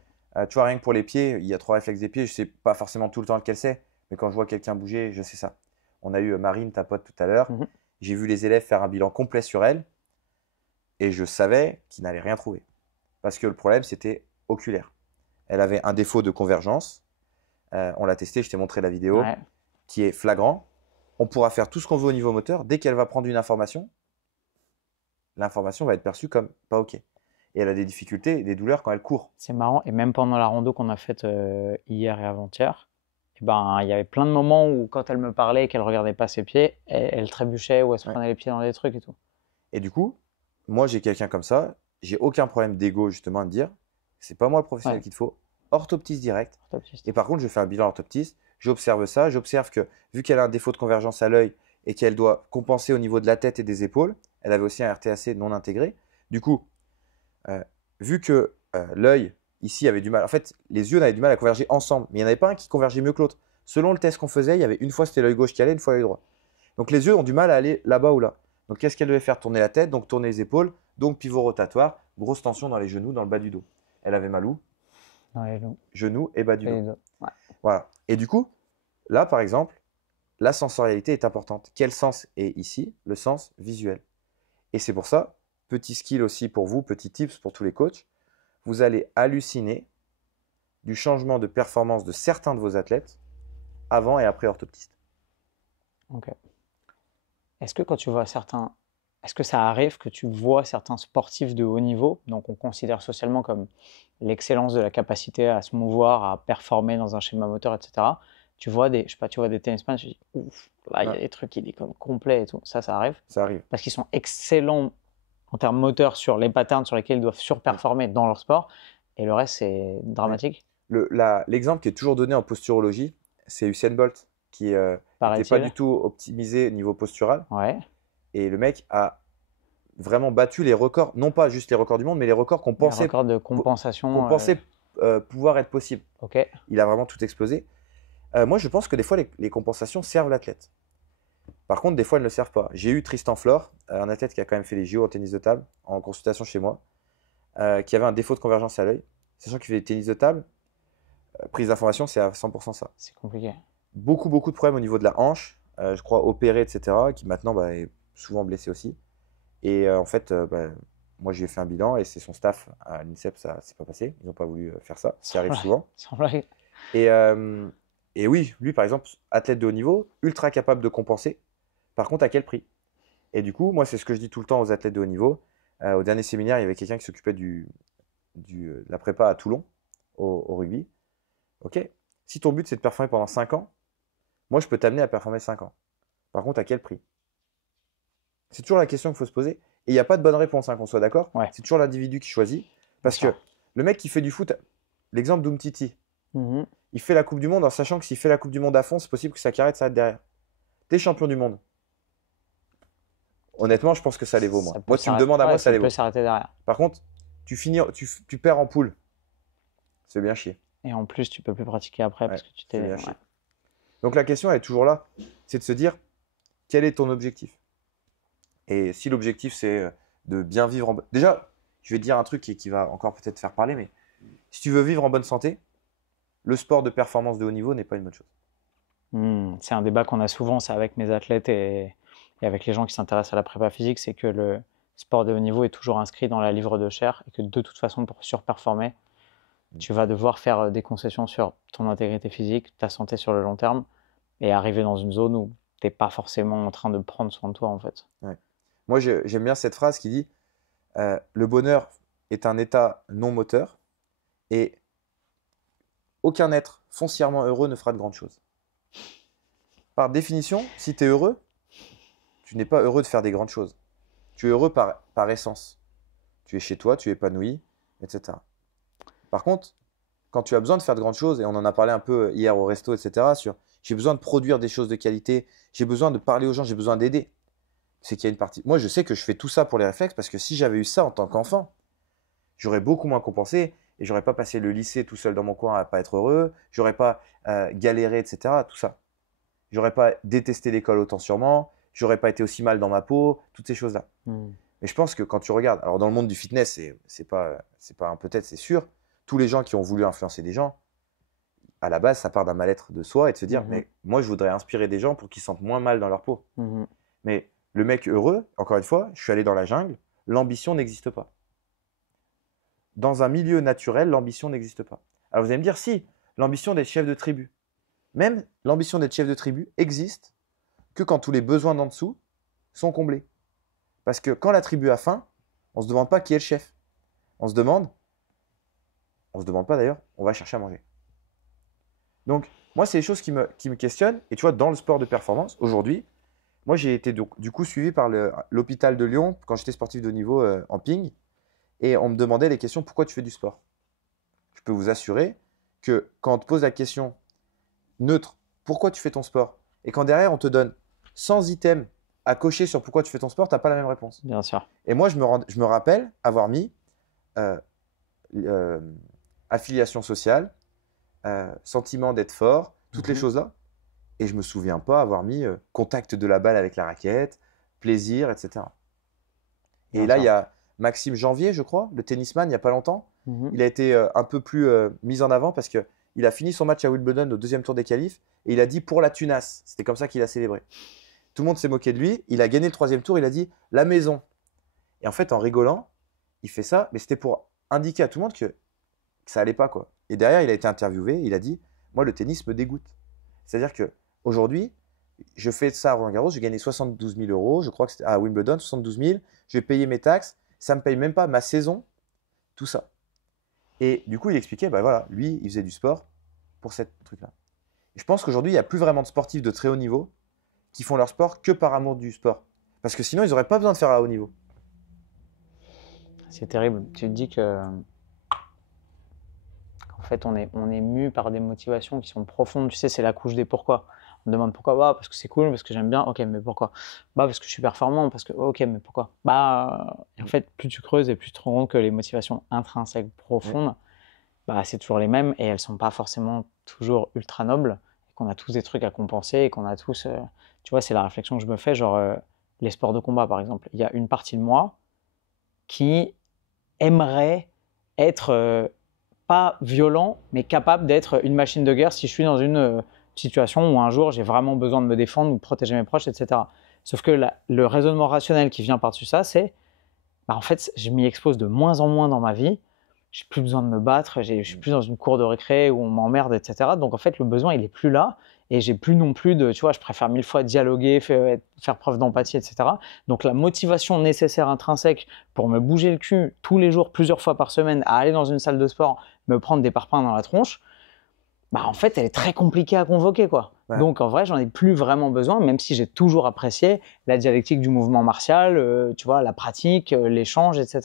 Tu vois, rien que pour les pieds, il y a 3 réflexes des pieds, je sais pas forcément tout le temps lequel c'est, mais quand je vois quelqu'un bouger, je sais ça. On a eu Marine, ta pote, tout à l'heure. Mhm. J'ai vu les élèves faire un bilan complet sur elle et je savais qu'ils n'allaient rien trouver. Parce que le problème, c'était oculaire. Elle avait un défaut de convergence. On l'a testé, je t'ai montré la vidéo, Ouais. qui est flagrant. On pourra faire tout ce qu'on veut au niveau moteur. Dès qu'elle va prendre une information, l'information va être perçue comme pas OK. Et elle a des difficultés, des douleurs quand elle court. C'est marrant. Et même pendant la rando qu'on a faite hier et avant-hier, eh ben, il y avait plein de moments où quand elle me parlait et qu'elle regardait pas ses pieds, elle trébuchait ou elle se Ouais. prenait les pieds dans des trucs et tout. Et du coup, moi, j'ai quelqu'un comme ça. J'ai aucun problème d'ego, justement, à me dire, c'est pas moi le professionnel Ouais. qu'il te faut. Orthoptiste direct. Orthoptiste. Et par contre, je fais un bilan orthoptiste. J'observe ça. J'observe que, vu qu'elle a un défaut de convergence à l'œil et qu'elle doit compenser au niveau de la tête et des épaules, elle avait aussi un RTAC non intégré. Du coup, vu que l'œil, ici, avait du mal. En fait, les yeux avaient du mal à converger ensemble. Mais il n'y en avait pas un qui convergeait mieux que l'autre. Selon le test qu'on faisait, il y avait une fois c'était l'œil gauche qui allait, une fois l'œil droit. Donc les yeux ont du mal à aller là-bas ou là. Donc qu'est-ce qu'elle devait faire? Tourner la tête, donc tourner les épaules, donc pivot rotatoire, grosse tension dans les genoux, dans le bas du dos. Elle avait mal où? Dans les genoux. Genoux et bas du Et dos. les dos. Ouais. Voilà. Et du coup, là par exemple, la sensorialité est importante. Quel sens est ici? Le sens visuel. Et c'est pour ça, petit skill aussi pour vous, petit tips pour tous les coachs, vous allez halluciner du changement de performance de certains de vos athlètes avant et après orthoptiste. Ok. Est-ce que quand tu vois certains, est-ce que ça arrive que tu vois certains sportifs de haut niveau, donc on considère socialement comme l'excellence de la capacité à se mouvoir, à performer dans un schéma moteur, etc. Tu vois des, je sais pas, tu vois des tennisman, tu dis, ouf, là il y a Ouais. des trucs qui est comme complet et tout. Ça arrive Ça arrive. parce qu'ils sont excellents en termes moteurs sur les patterns sur lesquels ils doivent surperformer dans leur sport, et le reste c'est dramatique. L'exemple qui est toujours donné en posturologie, c'est Usain Bolt, qui n'était pas Paraît-il. du tout optimisé au niveau postural. Ouais. Et le mec a vraiment battu les records, non pas juste les records du monde, mais les records qu'on Les pensait, records de compensation. pouvoir être possible. Ok. Il a vraiment tout explosé. Moi, je pense que des fois, les compensations servent l'athlète. Par contre, des fois, elles ne le servent pas. J'ai eu Tristan Flore, un athlète qui a quand même fait les JO en tennis de table, en consultation chez moi, qui avait un défaut de convergence à l'œil. Sachant qu'il fait des tennis de table, prise d'information, c'est à 100% ça. C'est compliqué. Beaucoup de problèmes au niveau de la hanche, je crois opéré, etc., qui maintenant est souvent blessé aussi. Et en fait, moi, je lui ai fait un bilan et c'est son staff à l'INSEP, ça s'est pas passé. Ils n'ont pas voulu faire ça, ce qui arrive souvent. Sans blague. Et, et oui, lui, par exemple, athlète de haut niveau, ultra capable de compenser. Par contre, à quel prix? Et du coup, moi, c'est ce que je dis tout le temps aux athlètes de haut niveau. Au dernier séminaire, il y avait quelqu'un qui s'occupait de la prépa à Toulon, au rugby. Ok, si ton but, c'est de performer pendant 5 ans, moi, je peux t'amener à performer 5 ans. Par contre, à quel prix? C'est toujours la question qu'il faut se poser. Et il n'y a pas de bonne réponse, hein, qu'on soit d'accord. Ouais. C'est toujours l'individu qui choisit. Parce que D'accord. le mec qui fait du foot, l'exemple d'Umtiti, Mhm. il fait la Coupe du Monde en sachant que s'il fait la Coupe du Monde à fond, c'est possible que sa carrière s'arrête derrière. T'es champion du monde. Honnêtement, je pense que ça les vaut, moi. Ça peut Moi, tu me s'arrêter- demandes à ouais, moi, ça les peut vaut. s'arrêter derrière. Par contre, tu perds en poule. C'est bien chier. Et en plus, tu peux plus pratiquer après Ouais, parce que tu c'est t'es. bien Ouais. chier. Donc la question, elle est toujours là. C'est de se dire, quel est ton objectif? Et si l'objectif, c'est de bien vivre en... Déjà, je vais te dire un truc qui va encore peut-être faire parler, mais si tu veux vivre en bonne santé, le sport de performance de haut niveau n'est pas une bonne chose. C'est un débat qu'on a souvent, ça, avec mes athlètes et avec les gens qui s'intéressent à la prépa physique, c'est que le sport de haut niveau est toujours inscrit dans la livre de chair et que de toute façon, pour surperformer, tu vas devoir faire des concessions sur ton intégrité physique, ta santé sur le long terme et arriver dans une zone où tu n'es pas forcément en train de prendre soin de toi, en fait. Ouais. Moi, j'aime bien cette phrase qui dit le bonheur est un état non moteur et aucun être foncièrement heureux ne fera de grandes choses. Par définition, si tu es heureux, tu n'es pas heureux de faire des grandes choses. Tu es heureux par essence. Tu es chez toi, tu es épanoui, etc. Par contre, quand tu as besoin de faire de grandes choses, et on en a parlé un peu hier au resto, etc., sur j'ai besoin de produire des choses de qualité, j'ai besoin de parler aux gens, j'ai besoin d'aider. C'est qu'il y a une partie. Moi, je sais que je fais tout ça pour les réflexes parce que si j'avais eu ça en tant qu'enfant, j'aurais beaucoup moins compensé et j'aurais pas passé le lycée tout seul dans mon coin à pas être heureux, j'aurais pas galéré, etc. Tout ça. J'aurais pas détesté l'école autant sûrement, j'aurais pas été aussi mal dans ma peau, toutes ces choses-là. Mais je pense que quand tu regardes, alors dans le monde du fitness, c'est pas un peut-être, c'est sûr, tous les gens qui ont voulu influencer des gens, à la base, ça part d'un mal-être de soi et de se dire, mais moi, je voudrais inspirer des gens pour qu'ils se sentent moins mal dans leur peau. Mais le mec heureux, encore une fois, je suis allé dans la jungle, l'ambition n'existe pas. Dans un milieu naturel, l'ambition n'existe pas. Alors vous allez me dire, si, l'ambition d'être chef de tribu. Même l'ambition d'être chef de tribu existe que quand tous les besoins d'en dessous sont comblés. Parce que quand la tribu a faim, on ne se demande pas qui est le chef. On se demande pas d'ailleurs, on va chercher à manger. Donc, moi, c'est les choses qui me questionnent. Et tu vois, dans le sport de performance, aujourd'hui, moi, j'ai été du coup suivi par l'hôpital de Lyon quand j'étais sportif de haut niveau en ping. Et on me demandait les questions, pourquoi tu fais du sport? Je peux vous assurer que quand on te pose la question neutre, pourquoi tu fais ton sport? Et quand derrière, on te donne 100 items à cocher sur pourquoi tu fais ton sport, tu n'as pas la même réponse. Bien sûr. Et moi, je me rappelle avoir mis affiliation sociale, sentiment d'être fort, toutes les choses-là. Et je ne me souviens pas avoir mis contact de la balle avec la raquette, plaisir, etc. Et Bien là, sûr. il y a Maxime Janvier, je crois, le tennisman, il n'y a pas longtemps. Il a été un peu plus mis en avant parce qu'il a fini son match à Wimbledon au deuxième tour des qualifs et il a dit pour la tunasse. C'était comme ça qu'il a célébré. Tout le monde s'est moqué de lui. Il a gagné le troisième tour, il a dit la maison. Et en fait, en rigolant, il fait ça, mais c'était pour indiquer à tout le monde que ça allait pas, quoi. Et derrière, il a été interviewé, il a dit moi, le tennis me dégoûte. C'est-à-dire qu'aujourd'hui, je fais ça à Roland-Garros, j'ai gagné 72 000 euros, je crois que c'était à Wimbledon, 72 000, je vais payer mes taxes, ça ne me paye même pas ma saison, tout ça. Et du coup, il expliquait, bah voilà, lui, il faisait du sport pour cette truc-là. Et je pense qu'aujourd'hui, il n'y a plus vraiment de sportifs de très haut niveau qui font leur sport que par amour du sport. Parce que sinon, ils n'auraient pas besoin de faire à haut niveau. C'est terrible. Tu te dis que en fait, on est mu par des motivations qui sont profondes. Tu sais, c'est la couche des pourquoi. On me demande pourquoi. Bah, parce que c'est cool, parce que j'aime bien. Ok, mais pourquoi? Bah, parce que je suis performant, parce que. Ok, mais pourquoi? Bah, en fait, plus tu creuses et plus tu te rends compte que les motivations intrinsèques profondes, bah, c'est toujours les mêmes et elles sont pas forcément toujours ultra nobles. Et qu'on a tous des trucs à compenser et qu'on a tous. Tu vois, c'est la réflexion que je me fais, genre les sports de combat, par exemple. Il y a une partie de moi qui aimerait être pas violent, mais capable d'être une machine de guerre si je suis dans une situation où un jour j'ai vraiment besoin de me défendre ou de protéger mes proches, etc. Sauf que le raisonnement rationnel qui vient par-dessus ça, c'est bah en fait, je m'y expose de moins en moins dans ma vie. J'ai plus besoin de me battre, je suis plus dans une cour de récré où on m'emmerde, etc. Donc en fait, le besoin, il est plus là. Et j'ai plus non plus de, tu vois, je préfère 1000 fois dialoguer, faire preuve d'empathie, etc. Donc la motivation nécessaire intrinsèque pour me bouger le cul tous les jours, plusieurs fois par semaine, à aller dans une salle de sport, me prendre des parpaings dans la tronche, bah en fait, elle est très compliquée à convoquer, quoi. Ouais. Donc en vrai, j'en ai plus vraiment besoin, même si j'ai toujours apprécié la dialectique du mouvement martial, tu vois, la pratique, l'échange, etc.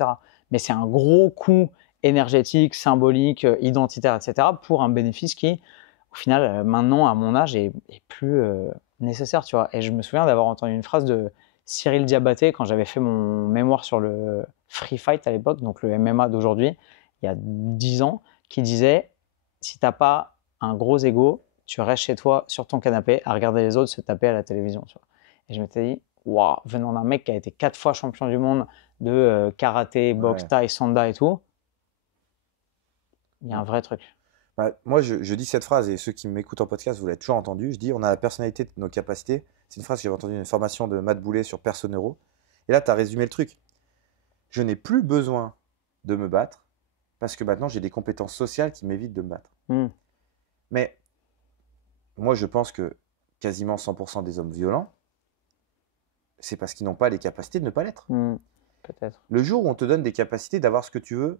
Mais c'est un gros coup énergétique, symbolique, identitaire, etc. pour un bénéfice qui, au final, maintenant, à mon âge, est plus nécessaire, tu vois. Et je me souviens d'avoir entendu une phrase de Cyril Diabaté quand j'avais fait mon mémoire sur le free fight à l'époque, donc le MMA d'aujourd'hui, il y a 10 ans, qui disait « Si t'as pas un gros ego, tu restes chez toi sur ton canapé à regarder les autres se taper à la télévision. » Tu vois. Et je m'étais dit « Waouh, venant d'un mec qui a été 4 fois champion du monde de karaté, boxe, thaï, sanda et tout, il y a un vrai truc. » Bah, moi, je dis cette phrase, et ceux qui m'écoutent en podcast, vous l'avez toujours entendu. Je dis on a la personnalité de nos capacités. C'est une phrase que j'avais entendue dans une formation de Matt Boulet sur Personeuro. Et là, tu as résumé le truc. Je n'ai plus besoin de me battre parce que maintenant, j'ai des compétences sociales qui m'évitent de me battre. Mais moi, je pense que quasiment 100% des hommes violents, c'est parce qu'ils n'ont pas les capacités de ne pas l'être. Peut-être. Le jour où on te donne des capacités d'avoir ce que tu veux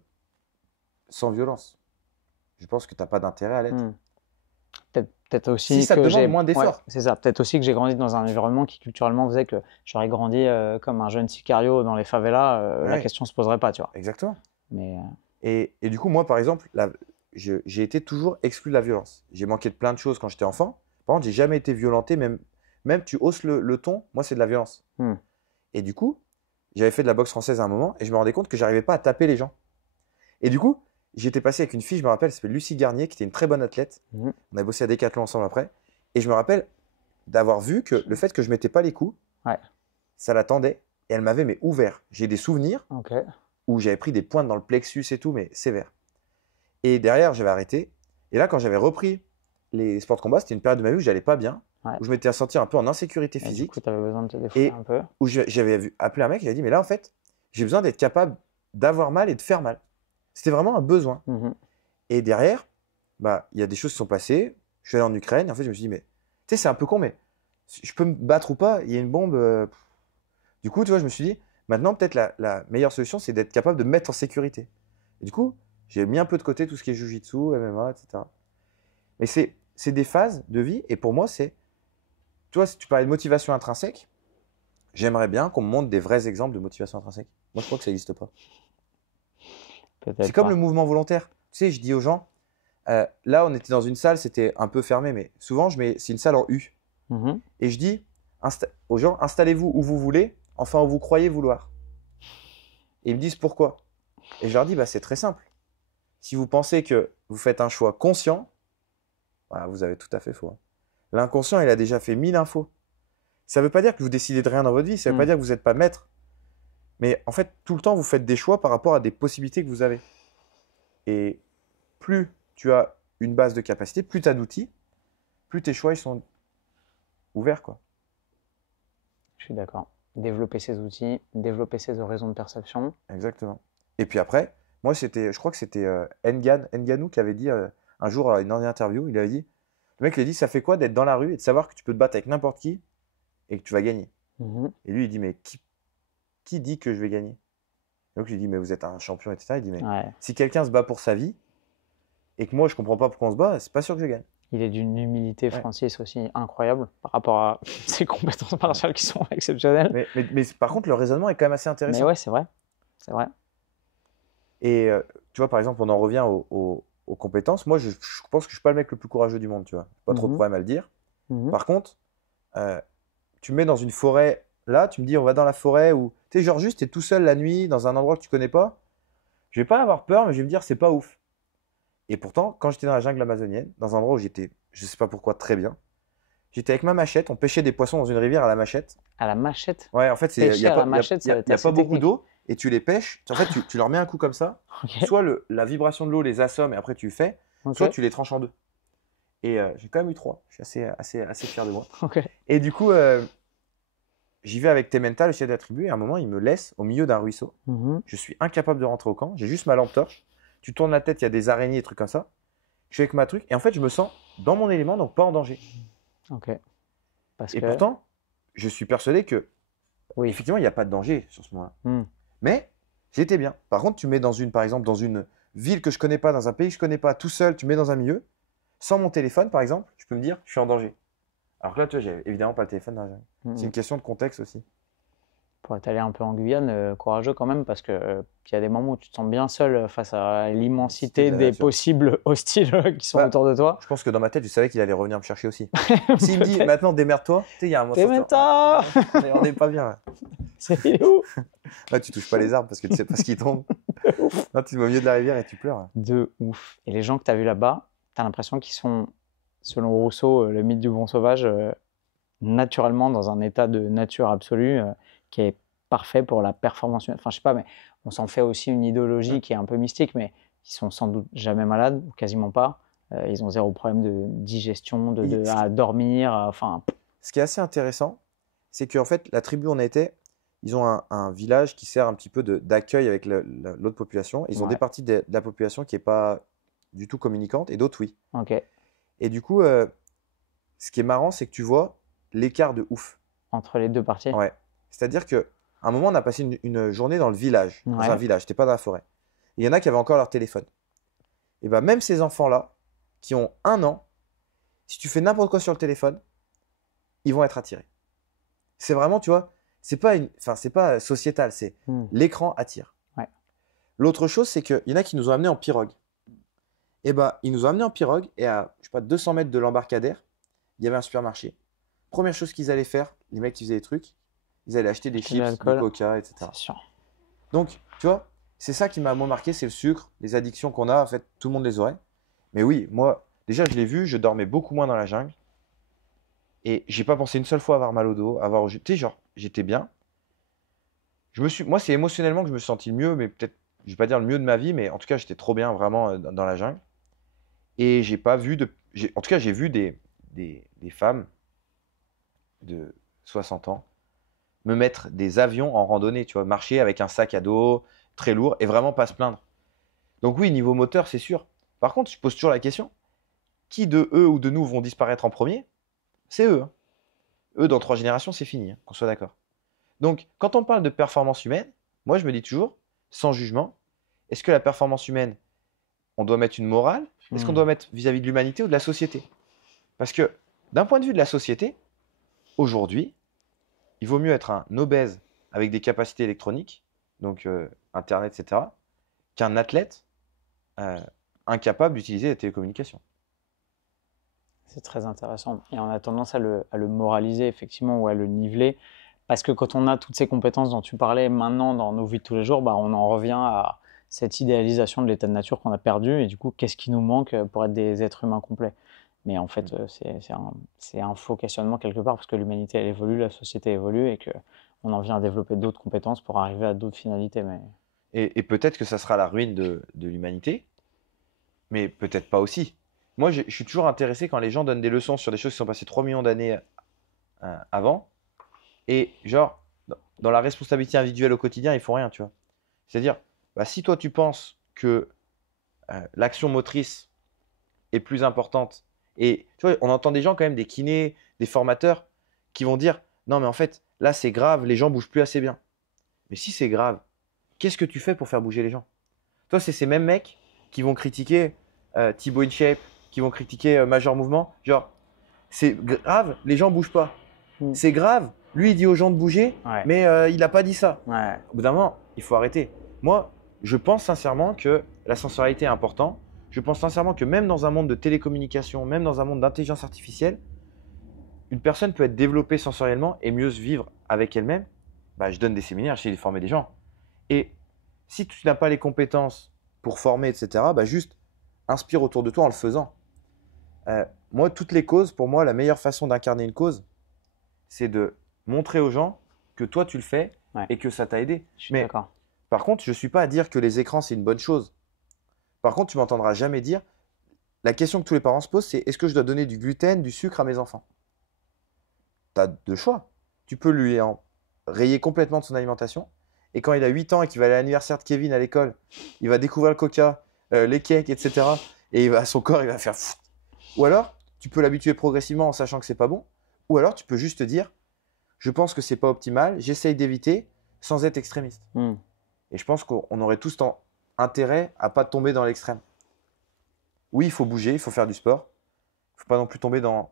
sans violence, je pense que tu n'as pas d'intérêt à l'être. Peut-être aussi si ça te que demande moins d'efforts. Ouais, c'est ça. Peut-être aussi que j'ai grandi dans un environnement qui culturellement faisait que j'aurais grandi comme un jeune sicario dans les favelas, la question ne se poserait pas, tu vois. Exactement. Mais et du coup, moi, par exemple, j'ai été toujours exclu de la violence. J'ai manqué de plein de choses quand j'étais enfant. Par contre, j'ai jamais été violenté, même tu hausses le ton, moi c'est de la violence. Et du coup, j'avais fait de la boxe française à un moment et je me rendais compte que j'arrivais pas à taper les gens. Et du coup, j'étais passé avec une fille, je me rappelle, elle s'appelle Lucie Garnier, qui était une très bonne athlète. On a bossé à Decathlon ensemble après. Et je me rappelle d'avoir vu que le fait que je mettais pas les coups, ça la tendait et elle m'avait ouvert. J'ai des souvenirs où j'avais pris des pointes dans le plexus et tout, mais sévère. Et derrière, j'avais arrêté. Et là, quand j'avais repris les sports de combat, c'était une période de ma vie où j'allais pas bien, où je m'étais senti un peu en insécurité physique. Du coup, tu avais besoin de te défouler un peu. Où j'avais appelé un mec, il a dit, mais là, en fait, j'ai besoin d'être capable d'avoir mal et de faire mal. C'était vraiment un besoin. Et derrière, bah, il y a des choses qui sont passées. Je suis allé en Ukraine. Et en fait, je me suis dit, mais tu sais, c'est un peu con, mais je peux me battre ou pas. Il y a une bombe. Du coup, tu vois, je me suis dit, maintenant, peut-être la meilleure solution, c'est d'être capable de me mettre en sécurité. Et du coup, j'ai mis un peu de côté tout ce qui est Jiu-Jitsu, MMA, etc. Mais c'est des phases de vie. Et pour moi, tu vois, si tu parlais de motivation intrinsèque, j'aimerais bien qu'on me montre des vrais exemples de motivation intrinsèque. Moi, je crois que ça n'existe pas. C'est comme le mouvement volontaire. Tu sais, je dis aux gens, là, on était dans une salle, c'était un peu fermé, mais souvent, c'est une salle en U. Et je dis aux gens, installez-vous où vous voulez, enfin où vous croyez vouloir. Et ils me disent pourquoi. Et je leur dis, bah, c'est très simple. Si vous pensez que vous faites un choix conscient, bah, vous avez tout à fait faux. L'inconscient, il a déjà fait 1000 infos. Ça ne veut pas dire que vous décidez de rien dans votre vie, ça ne veut pas dire que vous n'êtes pas maître. Mais en fait, tout le temps, vous faites des choix par rapport à des possibilités que vous avez. Et plus tu as une base de capacité, plus tu as d'outils, plus tes choix ils sont ouverts, quoi. Je suis d'accord. Développer ses outils, développer ses horizons de perception. Exactement. Et puis après, moi, je crois que c'était Ngannou qui avait dit un jour à une interview, il avait dit, le mec lui a dit, ça fait quoi d'être dans la rue et de savoir que tu peux te battre avec n'importe qui et que tu vas gagner. Et lui, il dit, mais qui dit que je vais gagner? Donc je lui dis, mais vous êtes un champion, etc. Il dit, mais si quelqu'un se bat pour sa vie et que moi, je comprends pas pourquoi on se bat, c'est pas sûr que je gagne. Il est d'une humilité, Francis, aussi incroyable par rapport à ses compétences martiales qui sont exceptionnelles. Mais par contre, le raisonnement est quand même assez intéressant. Mais ouais, c'est vrai. C'est vrai. Et tu vois, par exemple, on en revient aux compétences. Moi, je pense que je suis pas le mec le plus courageux du monde, tu vois. Pas trop de problème à le dire. Par contre, tu me mets dans une forêt, là, tu me dis, on va dans la forêt où, tu sais, genre juste, tu es tout seul la nuit dans un endroit que tu connais pas. Je vais pas avoir peur, mais je vais me dire, c'est pas ouf. Et pourtant, quand j'étais dans la jungle amazonienne, dans un endroit où j'étais, je sais pas pourquoi, très bien, j'étais avec ma machette, on pêchait des poissons dans une rivière à la machette. À la machette? Ouais, en fait, il n'y a pas beaucoup d'eau et tu les pêches. En fait, tu leur mets un coup comme ça. Soit la vibration de l'eau les assomme et après tu fais, soit tu les tranches en deux. Et j'ai quand même eu 3. Je suis assez fier de moi. Et du coup, j'y vais avec Tementa, le chef de la tribu, et à un moment, il me laisse au milieu d'un ruisseau. Je suis incapable de rentrer au camp. J'ai juste ma lampe torche. Tu tournes la tête, il y a des araignées, des trucs comme ça. Je suis avec ma truc et en fait, je me sens dans mon élément, donc pas en danger. Pourtant, je suis persuadé que, effectivement, il n'y a pas de danger sur ce moment-là. Mais j'étais bien. Par contre, tu mets par exemple, dans une ville que je connais pas, dans un pays que je connais pas, tout seul, tu mets dans un milieu, sans mon téléphone, par exemple, je peux me dire, je suis en danger. Alors que là, tu vois, j'ai évidemment pas le téléphone dans la jungle. C'est une question de contexte aussi. Pour être allé un peu en Guyane, courageux quand même, parce qu'il y a des moments où tu te sens bien seul face à l'immensité des possibles hostiles qui sont autour de toi. Je pense que dans ma tête, je savais qu'il allait revenir me chercher aussi. S'il me dit maintenant démerde-toi, tu sais, il y a un moment. Tementa, on n'est pas bien là. C'est où? Tu touches pas les arbres parce que tu sais pas ce qui tombe. Là, tu vas au milieu de la rivière et tu pleures. De ouf. Et les gens que tu as vus là-bas, tu as l'impression qu'ils sont, selon Rousseau, le mythe du bon sauvage, naturellement dans un état de nature absolue qui est parfait pour la performance humaine. Enfin, je sais pas, mais on s'en fait aussi une idéologie qui est un peu mystique, mais ils sont sans doute jamais malades, ou quasiment pas. Ils ont zéro problème de digestion, à dormir. Enfin. Ce qui est assez intéressant, c'est qu'en fait, la tribu où on était, ils ont un village qui sert un petit peu d'accueil avec l'autre population. Ils ont des parties de la population qui n'est pas du tout communicante et d'autres, oui. Et du coup, ce qui est marrant, c'est que tu vois l'écart de ouf. Entre les deux parties. Ouais. C'est-à-dire qu'à un moment, on a passé une journée dans le village, dans un village, t'es pas dans la forêt. Et il y en a qui avaient encore leur téléphone. Et bien, même ces enfants-là, qui ont 1 an, si tu fais n'importe quoi sur le téléphone, ils vont être attirés. C'est vraiment, tu vois, c'est pas sociétal, c'est l'écran attire. L'autre chose, c'est qu'il y en a qui nous ont amenés en pirogue. Et bah, ils nous ont amenés en pirogue et à, je sais pas, 200 mètres de l'embarcadère, il y avait un supermarché. Première chose qu'ils allaient faire, les mecs qui faisaient des trucs, ils allaient acheter des Acheter de chips, du l'alcool, coca, c'est etc. sûr. Donc, tu vois, c'est ça qui m'a moins marqué, c'est le sucre, les addictions qu'on a, en fait, tout le monde les aurait. Mais oui, moi, déjà, je l'ai vu, je dormais beaucoup moins dans la jungle et j'ai pas pensé une seule fois avoir mal au dos, tu sais, genre, j'étais bien. Moi, c'est émotionnellement que je me suis senti le mieux, mais peut-être, je vais pas dire le mieux de ma vie, mais en tout cas, j'étais trop bien vraiment dans la jungle. Et j'ai pas vu en tout cas, j'ai vu des femmes de 60 ans me mettre des avions en randonnée, tu vois, marcher avec un sac à dos très lourd et vraiment pas se plaindre. Donc oui, niveau moteur, c'est sûr. Par contre, je pose toujours la question, qui de eux ou de nous vont disparaître en premier? C'est eux, hein. Eux, dans 3 générations, c'est fini, hein, qu'on soit d'accord. Donc, quand on parle de performance humaine, moi, je me dis toujours, sans jugement, est-ce que la performance humaine, on doit mettre une morale? Est-ce qu'on doit mettre vis-à-vis de l'humanité ou de la société? Parce que, d'un point de vue de la société, aujourd'hui, il vaut mieux être un obèse avec des capacités électroniques, donc Internet, etc., qu'un athlète euh, incapable d'utiliser les télécommunications. C'est très intéressant. Et on a tendance à le moraliser, effectivement, ou à le niveler. Parce que quand on a toutes ces compétences dont tu parlais maintenant dans nos vies de tous les jours, bah, on en revient à cette idéalisation de l'état de nature qu'on a perdu. Et du coup, qu'est-ce qui nous manque pour être des êtres humains complets? Mais en fait, c'est un faux questionnement quelque part, parce que l'humanité, elle évolue, la société évolue, et qu'on en vient à développer d'autres compétences pour arriver à d'autres finalités. Mais Et peut-être que ça sera la ruine de l'humanité, mais peut-être pas aussi. Moi, je suis toujours intéressé quand les gens donnent des leçons sur des choses qui sont passées 3 millions d'années avant. Et genre, dans la responsabilité individuelle au quotidien, ils font rien, tu vois. C'est-à-dire, bah, si toi tu penses que l'action motrice est plus importante, et tu vois, on entend des gens quand même, des kinés, des formateurs, qui vont dire, non mais en fait, là c'est grave, les gens bougent plus assez bien. Mais si c'est grave, qu'est-ce que tu fais pour faire bouger les gens? Toi, c'est ces mêmes mecs qui vont critiquer Thibaut InShape, qui vont critiquer Major Mouvement. Genre, c'est grave, les gens bougent pas. Mm. C'est grave, lui il dit aux gens de bouger, ouais, mais il n'a pas dit ça. ouais, Au bout d'un moment, il faut arrêter. Moi, je pense sincèrement que la sensorialité est importante. Je pense sincèrement que même dans un monde de télécommunication, même dans un monde d'intelligence artificielle, une personne peut être développée sensoriellement et mieux se vivre avec elle-même. Bah, je donne des séminaires, j'essaie de former des gens. Et si tu n'as pas les compétences pour former, etc., bah juste inspire autour de toi en le faisant. Moi, toutes les causes, pour moi, la meilleure façon d'incarner une cause, c'est de montrer aux gens que toi, tu le fais ouais, et que ça t'a aidé. je suis Mais d'accord. par contre, je ne suis pas à dire que les écrans, c'est une bonne chose. Par contre, tu m'entendras jamais dire, la question que tous les parents se posent, c'est est-ce que je dois donner du gluten, du sucre à mes enfants? Tu as deux choix. Tu peux lui en rayer complètement de son alimentation. Et quand il a 8 ans et qu'il va aller à l'anniversaire de Kevin à l'école, il va découvrir le coca, les cakes, etc. Et son corps, il va faire fou. Ou alors, tu peux l'habituer progressivement en sachant que c'est pas bon. Ou alors, tu peux juste te dire, je pense que c'est pas optimal, j'essaye d'éviter sans être extrémiste. Mm. Et je pense qu'on aurait tous intérêt à pas tomber dans l'extrême. Oui, il faut bouger, il faut faire du sport. Il ne faut pas non plus tomber dans.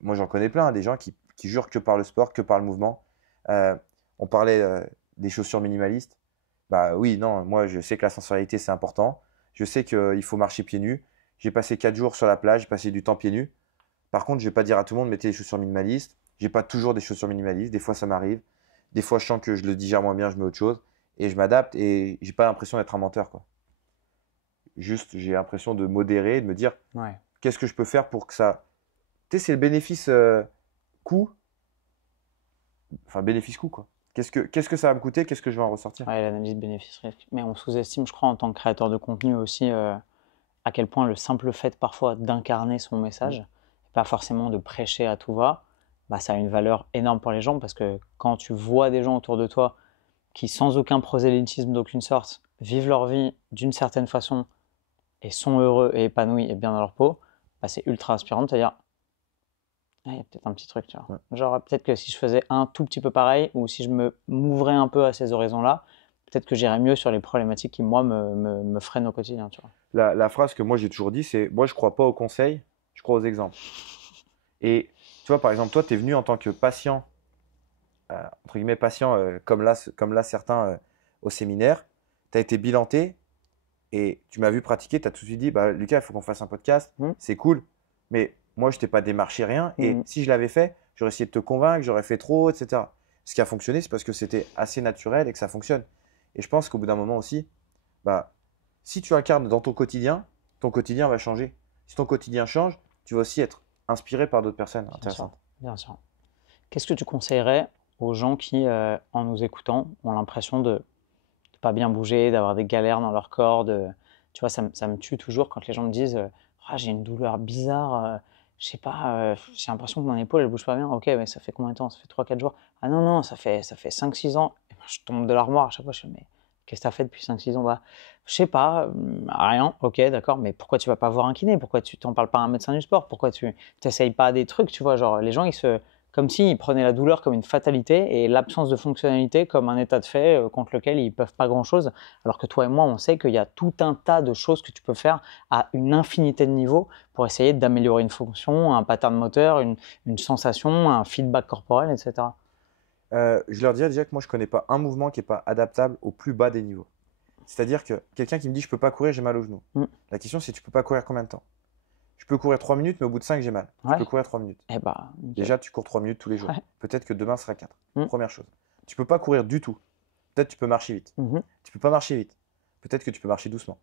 Moi, j'en connais plein, des gens qui jurent que par le sport, que par le mouvement. On parlait des chaussures minimalistes. Bah oui, non, moi, je sais que la sensorialité, c'est important. Je sais qu'il faut marcher pieds nus. J'ai passé 4 jours sur la plage, j'ai passé du temps pieds nus. Par contre, je ne vais pas dire à tout le monde, mettez des chaussures minimalistes. J'ai pas toujours des chaussures minimalistes. Des fois, ça m'arrive. Des fois, je sens que je le digère moins bien, je mets autre chose. Et je m'adapte et j'ai pas l'impression d'être un menteur, quoi. Juste, j'ai l'impression de modérer, de me dire, Ouais. qu'est-ce que je peux faire pour que ça. Tu sais, c'est le bénéfice coût. Enfin, bénéfice coût, quoi. Qu'est-ce que ça va me coûter? Qu'est-ce que je vais en ressortir? Ouais, l'analyse bénéfice-risque. Mais on sous-estime, je crois, en tant que créateur de contenu aussi, à quel point le simple fait parfois d'incarner son Mm. message, pas forcément de prêcher à tout va, bah, ça a une valeur énorme pour les gens, parce que quand tu vois des gens autour de toi qui, sans aucun prosélytisme d'aucune sorte, vivent leur vie d'une certaine façon et sont heureux et épanouis et bien dans leur peau, bah, c'est ultra inspirant de te dire, ah, il y a peut-être un petit truc, tu vois. Ouais. Genre, peut-être que si je faisais un tout petit peu pareil, ou si je m'ouvrais un peu à ces horizons-là, peut-être que j'irais mieux sur les problématiques qui, moi, me freinent au quotidien, tu vois. La phrase que moi j'ai toujours dit, c'est moi je crois pas aux conseils, je crois aux exemples. Et tu vois, par exemple, toi, tu es venu en tant que patient, entre guillemets patient, comme là certains au séminaire, tu as été bilanté, Et tu m'as vu pratiquer, tu as tout de suite dit, bah, Lucas, il faut qu'on fasse un podcast, Mm. c'est cool. Mais moi, je t'ai pas démarché rien. Et Mm. si je l'avais fait, j'aurais essayé de te convaincre, j'aurais fait trop, etc. Ce qui a fonctionné, c'est parce que c'était assez naturel et que ça fonctionne. Et je pense qu'au bout d'un moment aussi, bah, si tu incarnes dans ton quotidien va changer. Si ton quotidien change, tu vas aussi être inspiré par d'autres personnes Bien sûr, intéressantes. bien sûr. Qu'est-ce que tu conseillerais aux gens qui, en nous écoutant, ont l'impression de ne pas bien bouger, d'avoir des galères dans leur corps, tu vois, ça me tue toujours quand les gens me disent ah, j'ai une douleur bizarre, je sais pas, j'ai l'impression que mon épaule elle bouge pas bien. Ok, mais ça fait combien de temps? Ça fait 3 4 jours. Ah non, non, ça fait 5 6 ans. Et ben, je tombe de l'armoire à chaque fois, je fais mais qu'est-ce que tu as fait depuis 5 6 ans? Bah, je sais pas, rien, ok, d'accord, mais pourquoi tu vas pas voir un kiné? Pourquoi tu t'en parles pas à un médecin du sport? Pourquoi tu n'essayes pas des trucs, tu vois, genre les gens comme s'ils prenaient la douleur comme une fatalité et l'absence de fonctionnalité comme un état de fait contre lequel ils ne peuvent pas grand-chose. Alors que toi et moi, on sait qu'il y a tout un tas de choses que tu peux faire à une infinité de niveaux pour essayer d'améliorer une fonction, un pattern moteur, une sensation, un feedback corporel, etc. Je leur dirais déjà que moi, je ne connais pas un mouvement qui n'est pas adaptable au plus bas des niveaux. C'est-à-dire que quelqu'un qui me dit je ne peux pas courir, j'ai mal au genou. Mm. La question, c'est tu ne peux pas courir combien de temps? Je peux courir 3 minutes, mais au bout de 5, j'ai mal. Ouais. Tu peux courir 3 minutes. Eh bah, nickel. Déjà, tu cours 3 minutes tous les jours. Ouais. Peut-être que demain sera 4. Mm. Première chose. Tu peux pas courir du tout. Peut-être que tu peux marcher vite. Mhm. Tu peux pas marcher vite. Peut-être que tu peux marcher doucement.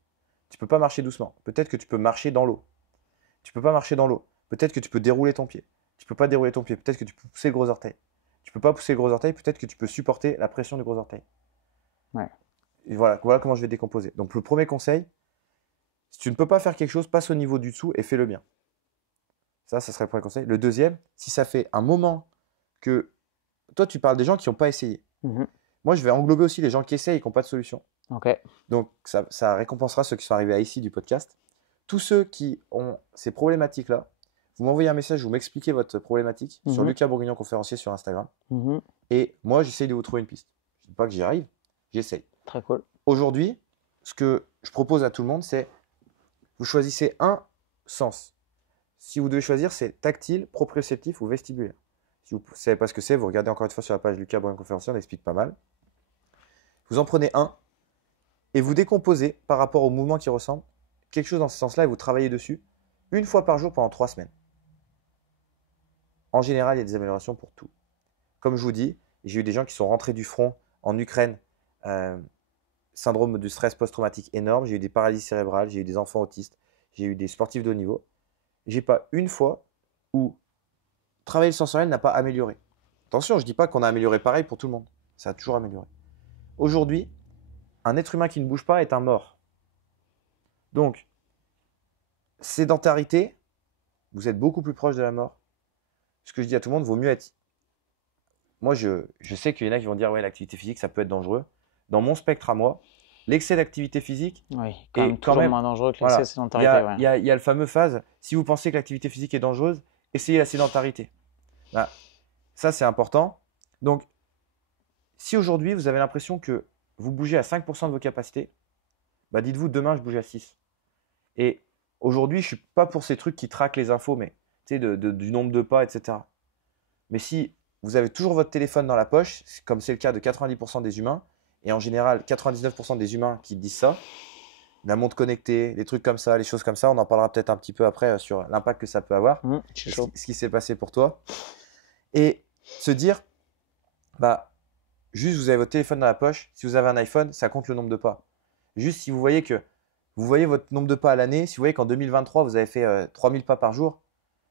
Tu peux pas marcher doucement. Peut-être que tu peux marcher dans l'eau. Tu peux pas marcher dans l'eau. Peut-être que tu peux dérouler ton pied. Tu peux pas dérouler ton pied. Peut-être que tu peux pousser le gros orteil. Tu peux pas pousser le gros orteil. Peut-être que tu peux supporter la pression du gros orteil. Ouais. Et voilà comment je vais décomposer. Donc le premier conseil, si tu ne peux pas faire quelque chose, passe au niveau du dessous et fais-le bien. Ça serait le premier conseil. Le deuxième, si ça fait un moment que toi, tu parles des gens qui n'ont pas essayé. Mhm. Moi, je vais englober aussi les gens qui essayent et qui n'ont pas de solution. Ok. Donc, ça récompensera ceux qui sont arrivés à ici du podcast. Tous ceux qui ont ces problématiques-là, vous m'envoyez un message, vous m'expliquez votre problématique sur Mhm. Lucas Bourguignon conférencier sur Instagram. Mhm. Et moi, j'essaye de vous trouver une piste. Je ne dis pas que j'y arrive, j'essaye. Très cool. Aujourd'hui, ce que je propose à tout le monde, c'est vous choisissez un sens. Si vous devez choisir, c'est tactile, proprioceptif ou vestibulaire. Si vous ne savez pas ce que c'est, vous regardez encore une fois sur la page Lucas Bourguignon conférencier, on explique pas mal. Vous en prenez un et vous décomposez par rapport au mouvement qui ressemble quelque chose dans ce sens-là et vous travaillez dessus une fois par jour pendant 3 semaines. En général, il y a des améliorations pour tout. Comme je vous dis, j'ai eu des gens qui sont rentrés du front en Ukraine, syndrome de stress post-traumatique énorme, j'ai eu des paralysies cérébrales, j'ai eu des enfants autistes, j'ai eu des sportifs de haut niveau. J'ai pas une fois où travailler le sensoriel n'a pas amélioré. Attention, je ne dis pas qu'on a amélioré pareil pour tout le monde. Ça a toujours amélioré. Aujourd'hui, un être humain qui ne bouge pas est un mort. Donc, sédentarité, vous êtes beaucoup plus proche de la mort. Ce que je dis à tout le monde, vaut mieux être. Moi, je sais qu'il y en a qui vont dire ouais, l'activité physique, ça peut être dangereux. Dans mon spectre à moi, l'excès d'activité physique Oui, est toujours moins dangereux que l'excès voilà, de sédentarité. il y a le fameux phase, si vous pensez que l'activité physique est dangereuse, essayez la sédentarité. Voilà. Ça, c'est important. Donc, si aujourd'hui, vous avez l'impression que vous bougez à 5% de vos capacités, bah dites-vous, demain, je bouge à 6. Et aujourd'hui, je ne suis pas pour ces trucs qui traquent les infos, mais du nombre de pas, etc. Mais si vous avez toujours votre téléphone dans la poche, comme c'est le cas de 90% des humains, et en général 99% des humains qui disent ça, la montre connectée, les trucs comme ça, les choses comme ça, on en parlera peut-être un petit peu après sur l'impact que ça peut avoir, ce qui s'est passé pour toi. Et se dire, bah, juste vous avez votre téléphone dans la poche, si vous avez un iPhone, ça compte le nombre de pas. Juste si vous voyez votre nombre de pas à l'année, si vous voyez qu'en 2023, vous avez fait 3000 pas par jour,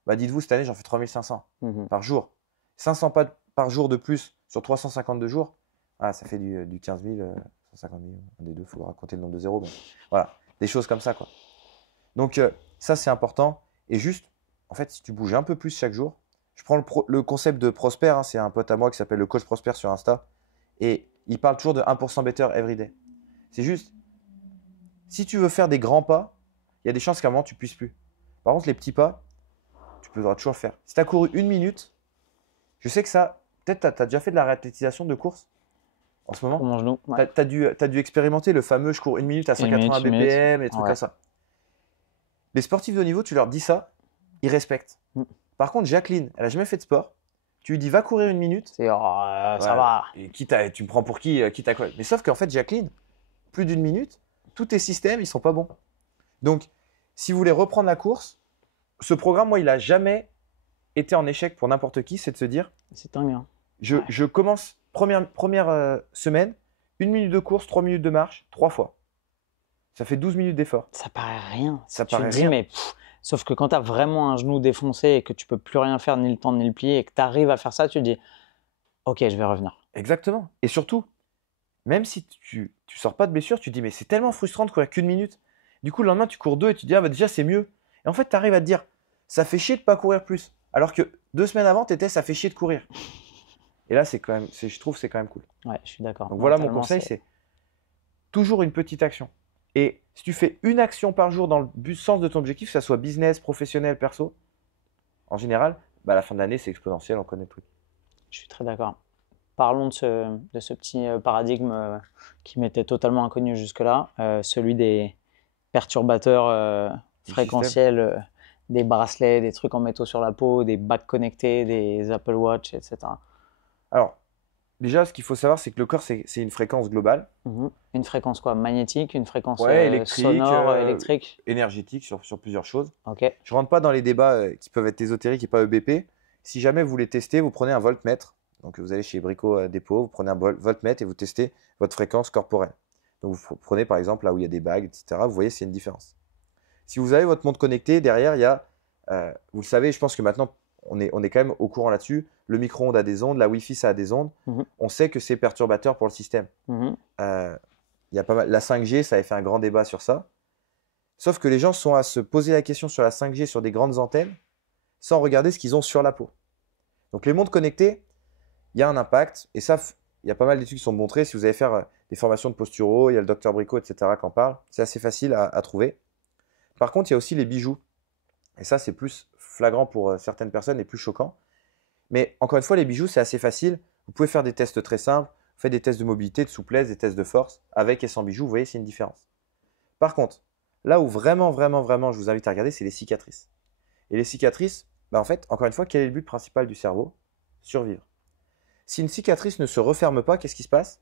bah dites-vous, cette année, j'en fais 3500 par jour. 500 pas par jour de plus sur 352 jours, ça fait du 15 000, 150 000, un des deux, il faut raconter le nombre de zéros. Mais voilà, des choses comme ça, quoi. Donc, ça, c'est important. Et juste, en fait, si tu bouges un peu plus chaque jour, je prends le concept de Prosper, hein, c'est un pote à moi qui s'appelle le coach Prosper sur Insta, et il parle toujours de 1% better every day. C'est juste, si tu veux faire des grands pas, il y a des chances qu'à un moment, tu ne puisses plus. Par contre, les petits pas, tu peux toujours le faire. Si tu as couru 1 minute, je sais que ça, peut-être tu as déjà fait de la réathlétisation de course en ce moment. Pour mon genou. Ouais. Tu as dû expérimenter le fameux je cours 1 minute à 180 BPM, et trucs comme ça. Les sportifs de haut niveau, tu leur dis ça, ils respectent. Par contre, Jacqueline, elle n'a jamais fait de sport. Tu lui dis va courir 1 minute. C'est ça va. Et tu me prends pour qui t'as quoi. Mais sauf qu'en fait, Jacqueline, plus d'1 minute, tous tes systèmes, ils ne sont pas bons. Donc, si vous voulez reprendre la course, ce programme, moi, il n'a jamais été en échec pour n'importe qui, c'est de se dire, C'est dingue. Hein. je commence première semaine, 1 minute de course, 3 minutes de marche, 3 fois. Ça fait 12 minutes d'effort. Ça paraît rien. Ça Tu te paraît dis, rien. mais sauf que quand tu as vraiment un genou défoncé et que tu peux plus rien faire, ni le tendre, ni le plier, et que tu arrives à faire ça, tu te dis, ok, je vais revenir. Exactement. Et surtout, même si tu sors pas de blessure, tu te dis, mais c'est tellement frustrant de courir qu'1 minute. Du coup, le lendemain, tu cours 2 et tu te dis, ah bah déjà, c'est mieux. Et en fait, tu arrives à te dire, ça fait chier de pas courir plus. Alors que 2 semaines avant, tu étais, ça fait chier de courir. Et là, c'est quand même, je trouve, c'est quand même cool. Ouais, je suis d'accord. Donc voilà, mon Mentalement, conseil, c'est toujours une petite action. Et si tu fais une action par jour dans le sens de ton objectif, que ça soit business, professionnel, perso, en général, bah, à la fin de l'année, c'est exponentiel, on connaît le truc. Je suis très d'accord. Parlons de ce petit paradigme qui m'était totalement inconnu jusque-là, celui des perturbateurs Du fréquentiels, des bracelets, des trucs en métaux sur la peau, des bacs connectés, des Apple Watch, etc. Alors, déjà, ce qu'il faut savoir, c'est que le corps, c'est une fréquence globale, Une fréquence quoi? Magnétique, une fréquence électrique, sonore, électrique. énergétique sur plusieurs choses. Ok. Je rentre pas dans les débats qui peuvent être ésotériques et pas EBP. Si jamais vous voulez tester, vous prenez un voltmètre. Donc, vous allez chez Brico Dépôt, vous prenez un voltmètre et vous testez votre fréquence corporelle. Donc, vous prenez par exemple là où il y a des bagues, etc. Vous voyez s'il y a une différence. Si vous avez votre montre connectée, derrière, il y a, vous le savez, je pense que maintenant, on est quand même au courant là-dessus. Le micro-ondes a des ondes, la Wi-Fi, ça a des ondes. On sait que c'est perturbateur pour le système. Il y a pas mal, la 5G, ça avait fait un grand débat sur ça. Sauf que les gens sont à se poser la question sur la 5G sur des grandes antennes sans regarder ce qu'ils ont sur la peau. Donc les montres connectées, il y a un impact. Et ça, il y a pas mal d'études qui sont montrées. Si vous allez faire des formations de posturo, il y a le docteur Brico, etc. qui en parle. C'est assez facile à trouver. Par contre, il y a aussi les bijoux. Et ça, c'est plus flagrant pour certaines personnes et plus choquant. Mais encore une fois, les bijoux, c'est assez facile. Vous pouvez faire des tests très simples. Vous faites des tests de mobilité, de souplesse, des tests de force. Avec et sans bijoux, vous voyez, c'est une différence. Par contre, là où vraiment, je vous invite à regarder, c'est les cicatrices. Et les cicatrices, bah en fait, encore une fois, quel est le but principal du cerveau? Survivre. Si une cicatrice ne se referme pas, qu'est-ce qui se passe?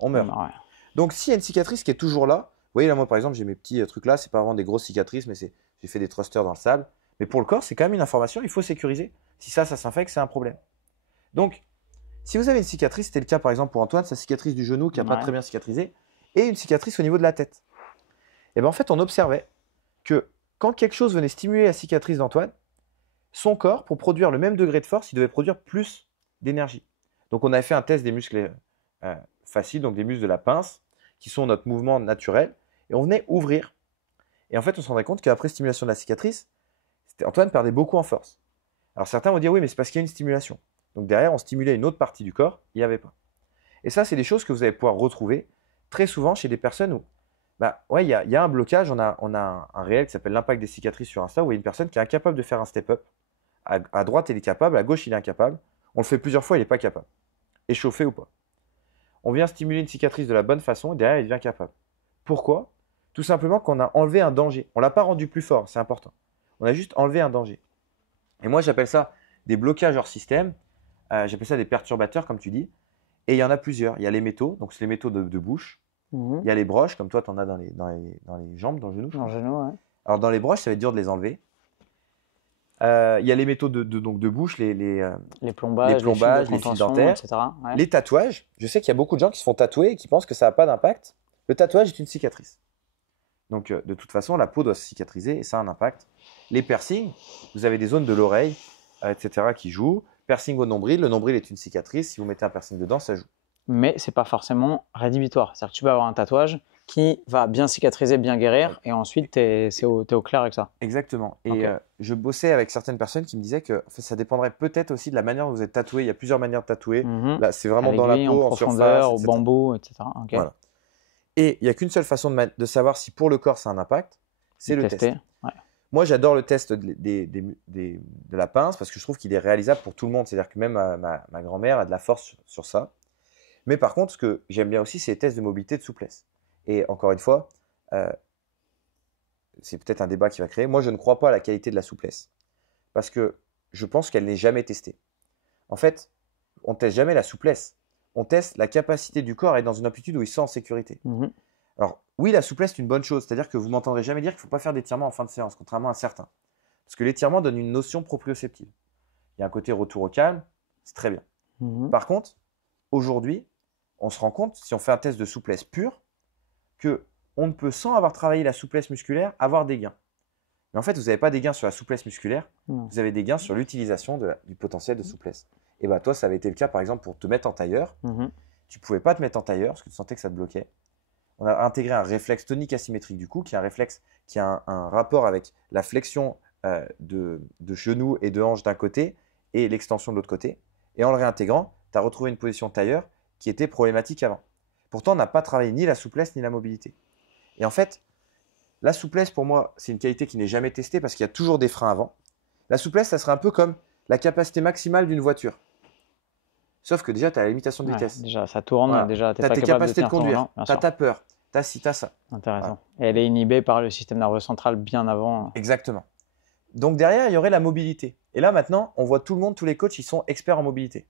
On meurt. Ouais. Donc, s'il y a une cicatrice qui est toujours là, vous voyez, là, moi, par exemple, j'ai mes petits trucs là, c'est pas vraiment des grosses cicatrices, mais j'ai fait des thrusters dans le sable. Mais pour le corps, c'est quand même une information, il faut sécuriser. Si ça s'infecte, c'est un problème. Donc, si vous avez une cicatrice, c'était le cas par exemple pour Antoine, sa cicatrice du genou qui n'a pas très bien cicatrisé, et une cicatrice au niveau de la tête. Et bien en fait, on observait que quand quelque chose venait stimuler la cicatrice d'Antoine, son corps, pour produire le même degré de force, il devait produire plus d'énergie. Donc on avait fait un test des muscles faciles, donc des muscles de la pince, qui sont notre mouvement naturel, et on venait ouvrir. Et en fait, on se rendait compte qu'après stimulation de la cicatrice, Antoine perdait beaucoup en force. Alors certains vont dire oui, mais c'est parce qu'il y a une stimulation. Donc derrière, on stimulait une autre partie du corps, il n'y avait pas. Et ça, c'est des choses que vous allez pouvoir retrouver très souvent chez des personnes où, bah ouais, il y a un blocage, on a un réel qui s'appelle l'impact des cicatrices sur Insta, où il y a une personne qui est incapable de faire un step-up. À droite, il est capable, à gauche, il est incapable. On le fait plusieurs fois, il n'est pas capable. Échauffé ou pas. On vient stimuler une cicatrice de la bonne façon, et derrière, il devient capable. Pourquoi? Tout simplement qu'on a enlevé un danger. On ne l'a pas rendu plus fort, c'est important. On a juste enlevé un danger. Et moi, j'appelle ça des blocages hors système. J'appelle ça des perturbateurs, comme tu dis. Et il y en a plusieurs. Il y a les métaux, donc c'est les métaux de bouche. Il y a les broches, comme toi, tu en as dans les jambes, dans le genou. Dans le genou, ouais. Alors, dans les broches, ça va être dur de les enlever. Il y a les métaux de bouche, les plombages, les fils dentaires, etc. Ouais. les tatouages. Je sais qu'il y a beaucoup de gens qui se font tatouer et qui pensent que ça n'a pas d'impact. Le tatouage est une cicatrice. Donc, de toute façon, la peau doit se cicatriser et ça a un impact. Les piercings, vous avez des zones de l'oreille, etc. qui jouent. Piercing au nombril, le nombril est une cicatrice. Si vous mettez un piercing dedans, ça joue. Mais ce n'est pas forcément rédhibitoire. C'est-à-dire que tu peux avoir un tatouage qui va bien cicatriser, bien guérir, et ensuite tu es au clair avec ça. Exactement. Et je bossais avec certaines personnes qui me disaient que ça dépendrait peut-être aussi de la manière dont vous êtes tatoué. Il y a plusieurs manières de tatouer. Là, c'est vraiment dans la peau, en profondeur, surface, au bambou, etc. Okay. Voilà. Et il n'y a qu'une seule façon de savoir si pour le corps ça a un impact, c'est le test. Ouais. Moi, j'adore le test de la pince parce que je trouve qu'il est réalisable pour tout le monde. C'est-à-dire que même ma grand-mère a de la force sur ça. Mais par contre, ce que j'aime bien aussi, c'est les tests de mobilité, de souplesse. Et encore une fois, c'est peut-être un débat qui va créer. Moi, je ne crois pas à la qualité de la souplesse parce que je pense qu'elle n'est jamais testée. En fait, on ne teste jamais la souplesse. On teste la capacité du corps à être dans une amplitude où il se sent en sécurité. Alors, oui, la souplesse, c'est une bonne chose. C'est-à-dire que vous m'entendrez jamais dire qu'il ne faut pas faire d'étirement en fin de séance, contrairement à certains. Parce que l'étirement donne une notion proprioceptive. Il y a un côté retour au calme, c'est très bien. Par contre, aujourd'hui, on se rend compte, si on fait un test de souplesse pure, qu'on ne peut, sans avoir travaillé la souplesse musculaire, avoir des gains. Mais en fait, vous n'avez pas des gains sur la souplesse musculaire, vous avez des gains sur l'utilisation du potentiel de souplesse. Et bah toi, ça avait été le cas, par exemple, pour te mettre en tailleur. Tu ne pouvais pas te mettre en tailleur parce que tu sentais que ça te bloquait. On a intégré un réflexe tonique asymétrique du cou, qui est un réflexe qui a un rapport avec la flexion de genoux et de hanches d'un côté et l'extension de l'autre côté. Et en le réintégrant, tu as retrouvé une position tailleur qui était problématique avant. Pourtant, on n'a pas travaillé ni la souplesse ni la mobilité. Et en fait, la souplesse, pour moi, c'est une qualité qui n'est jamais testée parce qu'il y a toujours des freins avant. La souplesse, ça serait un peu comme la capacité maximale d'une voiture. Sauf que déjà, tu as la limitation de vitesse. Déjà, ça tourne, Voilà. déjà, tu Tu n'es as pas tes capable de capacités de tenir ton conduire, volant. tu as ta peur, tu as ci, tu as ça. Intéressant. Voilà. Et elle est inhibée par le système nerveux central bien avant. Exactement. Donc derrière, il y aurait la mobilité. Et là, maintenant, on voit tout le monde, tous les coachs, ils sont experts en mobilité.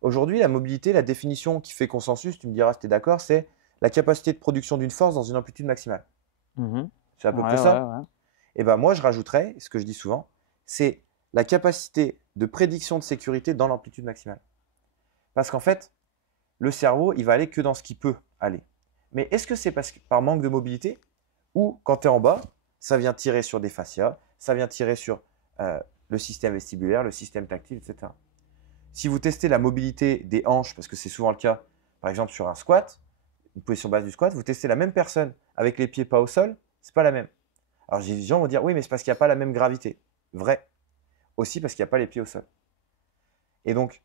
Aujourd'hui, la mobilité, la définition qui fait consensus, tu me diras si tu es d'accord, c'est la capacité de production d'une force dans une amplitude maximale. C'est à peu près ça. Et ben moi, je rajouterais, ce que je dis souvent, c'est la capacité de prédiction de sécurité dans l'amplitude maximale. Parce qu'en fait, le cerveau, il va aller que dans ce qu'il peut aller. Mais est-ce que c'est par manque de mobilité ou quand tu es en bas, ça vient tirer sur des fascias, ça vient tirer sur le système vestibulaire, le système tactile, etc. Si vous testez la mobilité des hanches, parce que c'est souvent le cas, par exemple sur un squat, une position basse du squat, vous testez la même personne avec les pieds pas au sol, c'est pas la même. Alors les gens vont dire oui, mais c'est parce qu'il n'y a pas la même gravité. Vrai. Aussi parce qu'il n'y a pas les pieds au sol. Et donc,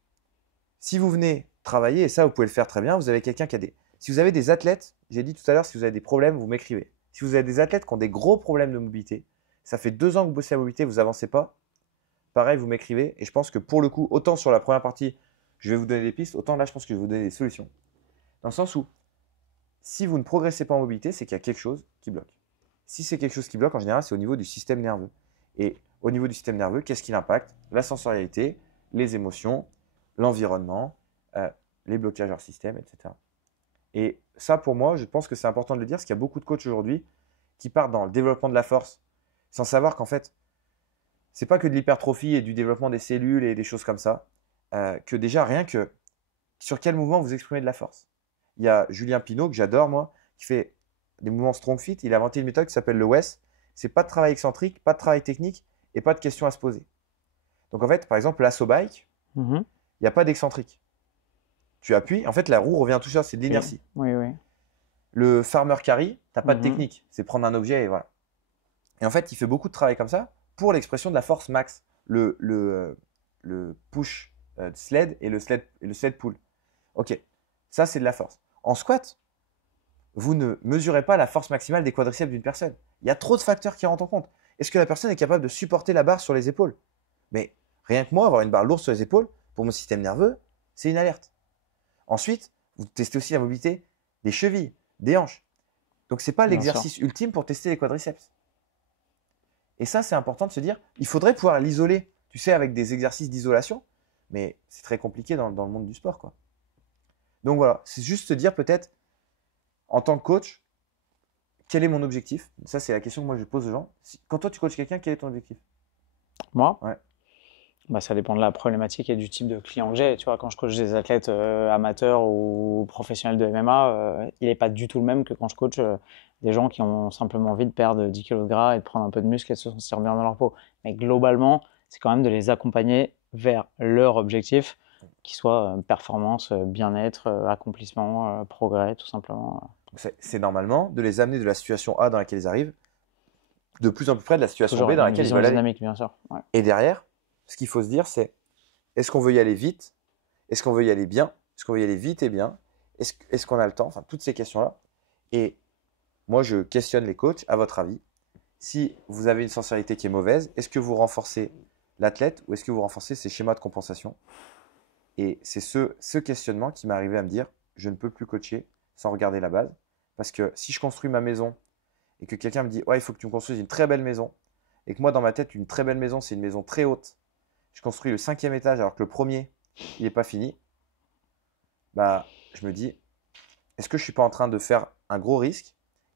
si vous venez travailler, et ça vous pouvez le faire très bien, vous avez quelqu'un qui a des… Si vous avez des athlètes, j'ai dit tout à l'heure, si vous avez des problèmes, vous m'écrivez. Si vous avez des athlètes qui ont des gros problèmes de mobilité, ça fait 2 ans que vous bossez la mobilité, vous n'avancez pas, pareil, vous m'écrivez. Et je pense que pour le coup, autant sur la première partie, je vais vous donner des pistes, autant là, je pense que je vais vous donner des solutions. Dans le sens où, si vous ne progressez pas en mobilité, c'est qu'il y a quelque chose qui bloque. Si c'est quelque chose qui bloque, en général, c'est au niveau du système nerveux. Et au niveau du système nerveux, qu'est-ce qui l'impacte? La sensorialité, les émotions, l'environnement, les blocages hors système, etc. Et ça, pour moi, je pense que c'est important de le dire, parce qu'il y a beaucoup de coachs aujourd'hui qui partent dans le développement de la force, sans savoir qu'en fait, c'est pas que de l'hypertrophie et du développement des cellules et des choses comme ça, que déjà, rien que sur quel mouvement vous exprimez de la force. Il y a Julien Pinault, que j'adore, moi, qui fait des mouvements strong fit. Il a inventé une méthode qui s'appelle le WES. C'est pas de travail excentrique, pas de travail technique et pas de questions à se poser. Donc en fait, par exemple, l'assaut bike, il n'y a pas d'excentrique. Tu appuies, en fait, la roue revient tout seul, c'est de l'inertie. Oui. Le farmer carry, tu n'as pas de technique. C'est prendre un objet et voilà. Et en fait, il fait beaucoup de travail comme ça pour l'expression de la force max. Le push sled et le sled pull. Ok, ça c'est de la force. En squat, vous ne mesurez pas la force maximale des quadriceps d'une personne. Il y a trop de facteurs qui rentrent en compte. Est-ce que la personne est capable de supporter la barre sur les épaules? Mais rien que moi, avoir une barre lourde sur les épaules, pour mon système nerveux, c'est une alerte. Ensuite, vous testez aussi la mobilité des chevilles, des hanches. Donc, ce n'est pas l'exercice ultime pour tester les quadriceps. Et ça, c'est important de se dire, il faudrait pouvoir l'isoler, tu sais, avec des exercices d'isolation, mais c'est très compliqué dans le monde du sport, quoi. Donc voilà, c'est juste se dire peut-être, en tant que coach, quel est mon objectif? Ça, c'est la question que moi je pose aux gens. Quand toi, tu coaches quelqu'un, quel est ton objectif? Moi? Ouais. Bah, ça dépend de la problématique et du type de client que j'ai. Tu vois, quand je coach des athlètes amateurs ou professionnels de MMA, il n'est pas du tout le même que quand je coach des gens qui ont simplement envie de perdre 10 kg de gras et de prendre un peu de muscle et de se sentir bien dans leur peau. Mais globalement, c'est quand même de les accompagner vers leur objectif, qui soit performance, bien-être, accomplissement, progrès, tout simplement. C'est normalement de les amener de la situation A dans laquelle ils arrivent, de plus en plus près de la situation Toujours B dans une laquelle ils vision veulent aller. dynamique, bien sûr. Ouais. Et derrière, ce qu'il faut se dire, c'est est-ce qu'on veut y aller vite? Est-ce qu'on veut y aller bien? Est-ce qu'on veut y aller vite et bien? Est-ce qu'on a le temps? Enfin, toutes ces questions-là. Et moi, je questionne les coachs, à votre avis, si vous avez une sensorialité qui est mauvaise, est-ce que vous renforcez l'athlète ou est-ce que vous renforcez ses schémas de compensation? Et c'est ce questionnement qui m'est arrivé à me dire, je ne peux plus coacher sans regarder la base. Parce que si je construis ma maison et que quelqu'un me dit, ouais, il faut que tu me construises une très belle maison, et que moi, dans ma tête, une très belle maison, c'est une maison très haute, je construis le 5e étage alors que le premier, il n'est pas fini, bah, je me dis, est-ce que je ne suis pas en train de faire un gros risque.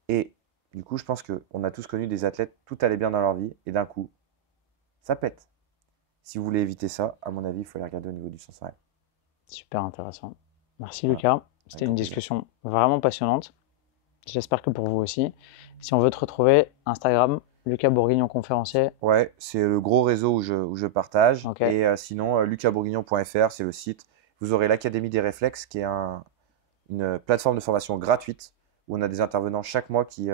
Et du coup, je pense qu'on a tous connu des athlètes, tout allait bien dans leur vie, et d'un coup, ça pète. Si vous voulez éviter ça, à mon avis, il faut aller regarder au niveau du sensoriel. Super intéressant. Merci Voilà, Lucas. avec C'était grand une plaisir. discussion vraiment passionnante. J'espère que pour vous aussi. Si on veut te retrouver, Instagram, Lucas Bourguignon conférencier. Ouais, c'est le gros réseau où je partage. Ok, Et sinon, lucasbourguignon.fr, c'est le site. Vous aurez l'Académie des réflexes, qui est une plateforme de formation gratuite où on a des intervenants chaque mois qui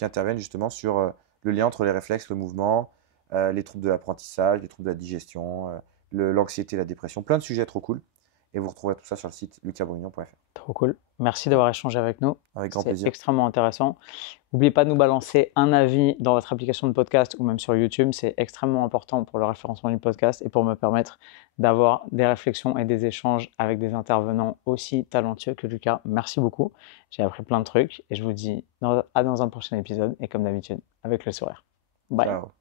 interviennent justement sur le lien entre les réflexes, le mouvement, les troubles de l'apprentissage, les troubles de la digestion, l'anxiété, la dépression, plein de sujets trop cool. Et vous retrouverez tout ça sur le site lucasbourguignon.fr. trop cool. Merci d'avoir échangé avec nous. Avec grand C'était plaisir. extrêmement intéressant. N'oubliez pas de nous balancer un avis dans votre application de podcast ou même sur YouTube. C'est extrêmement important pour le référencement du podcast et pour me permettre d'avoir des réflexions et des échanges avec des intervenants aussi talentueux que Lucas. Merci beaucoup. J'ai appris plein de trucs et je vous dis à dans un prochain épisode et comme d'habitude, avec le sourire. Bye. Ciao.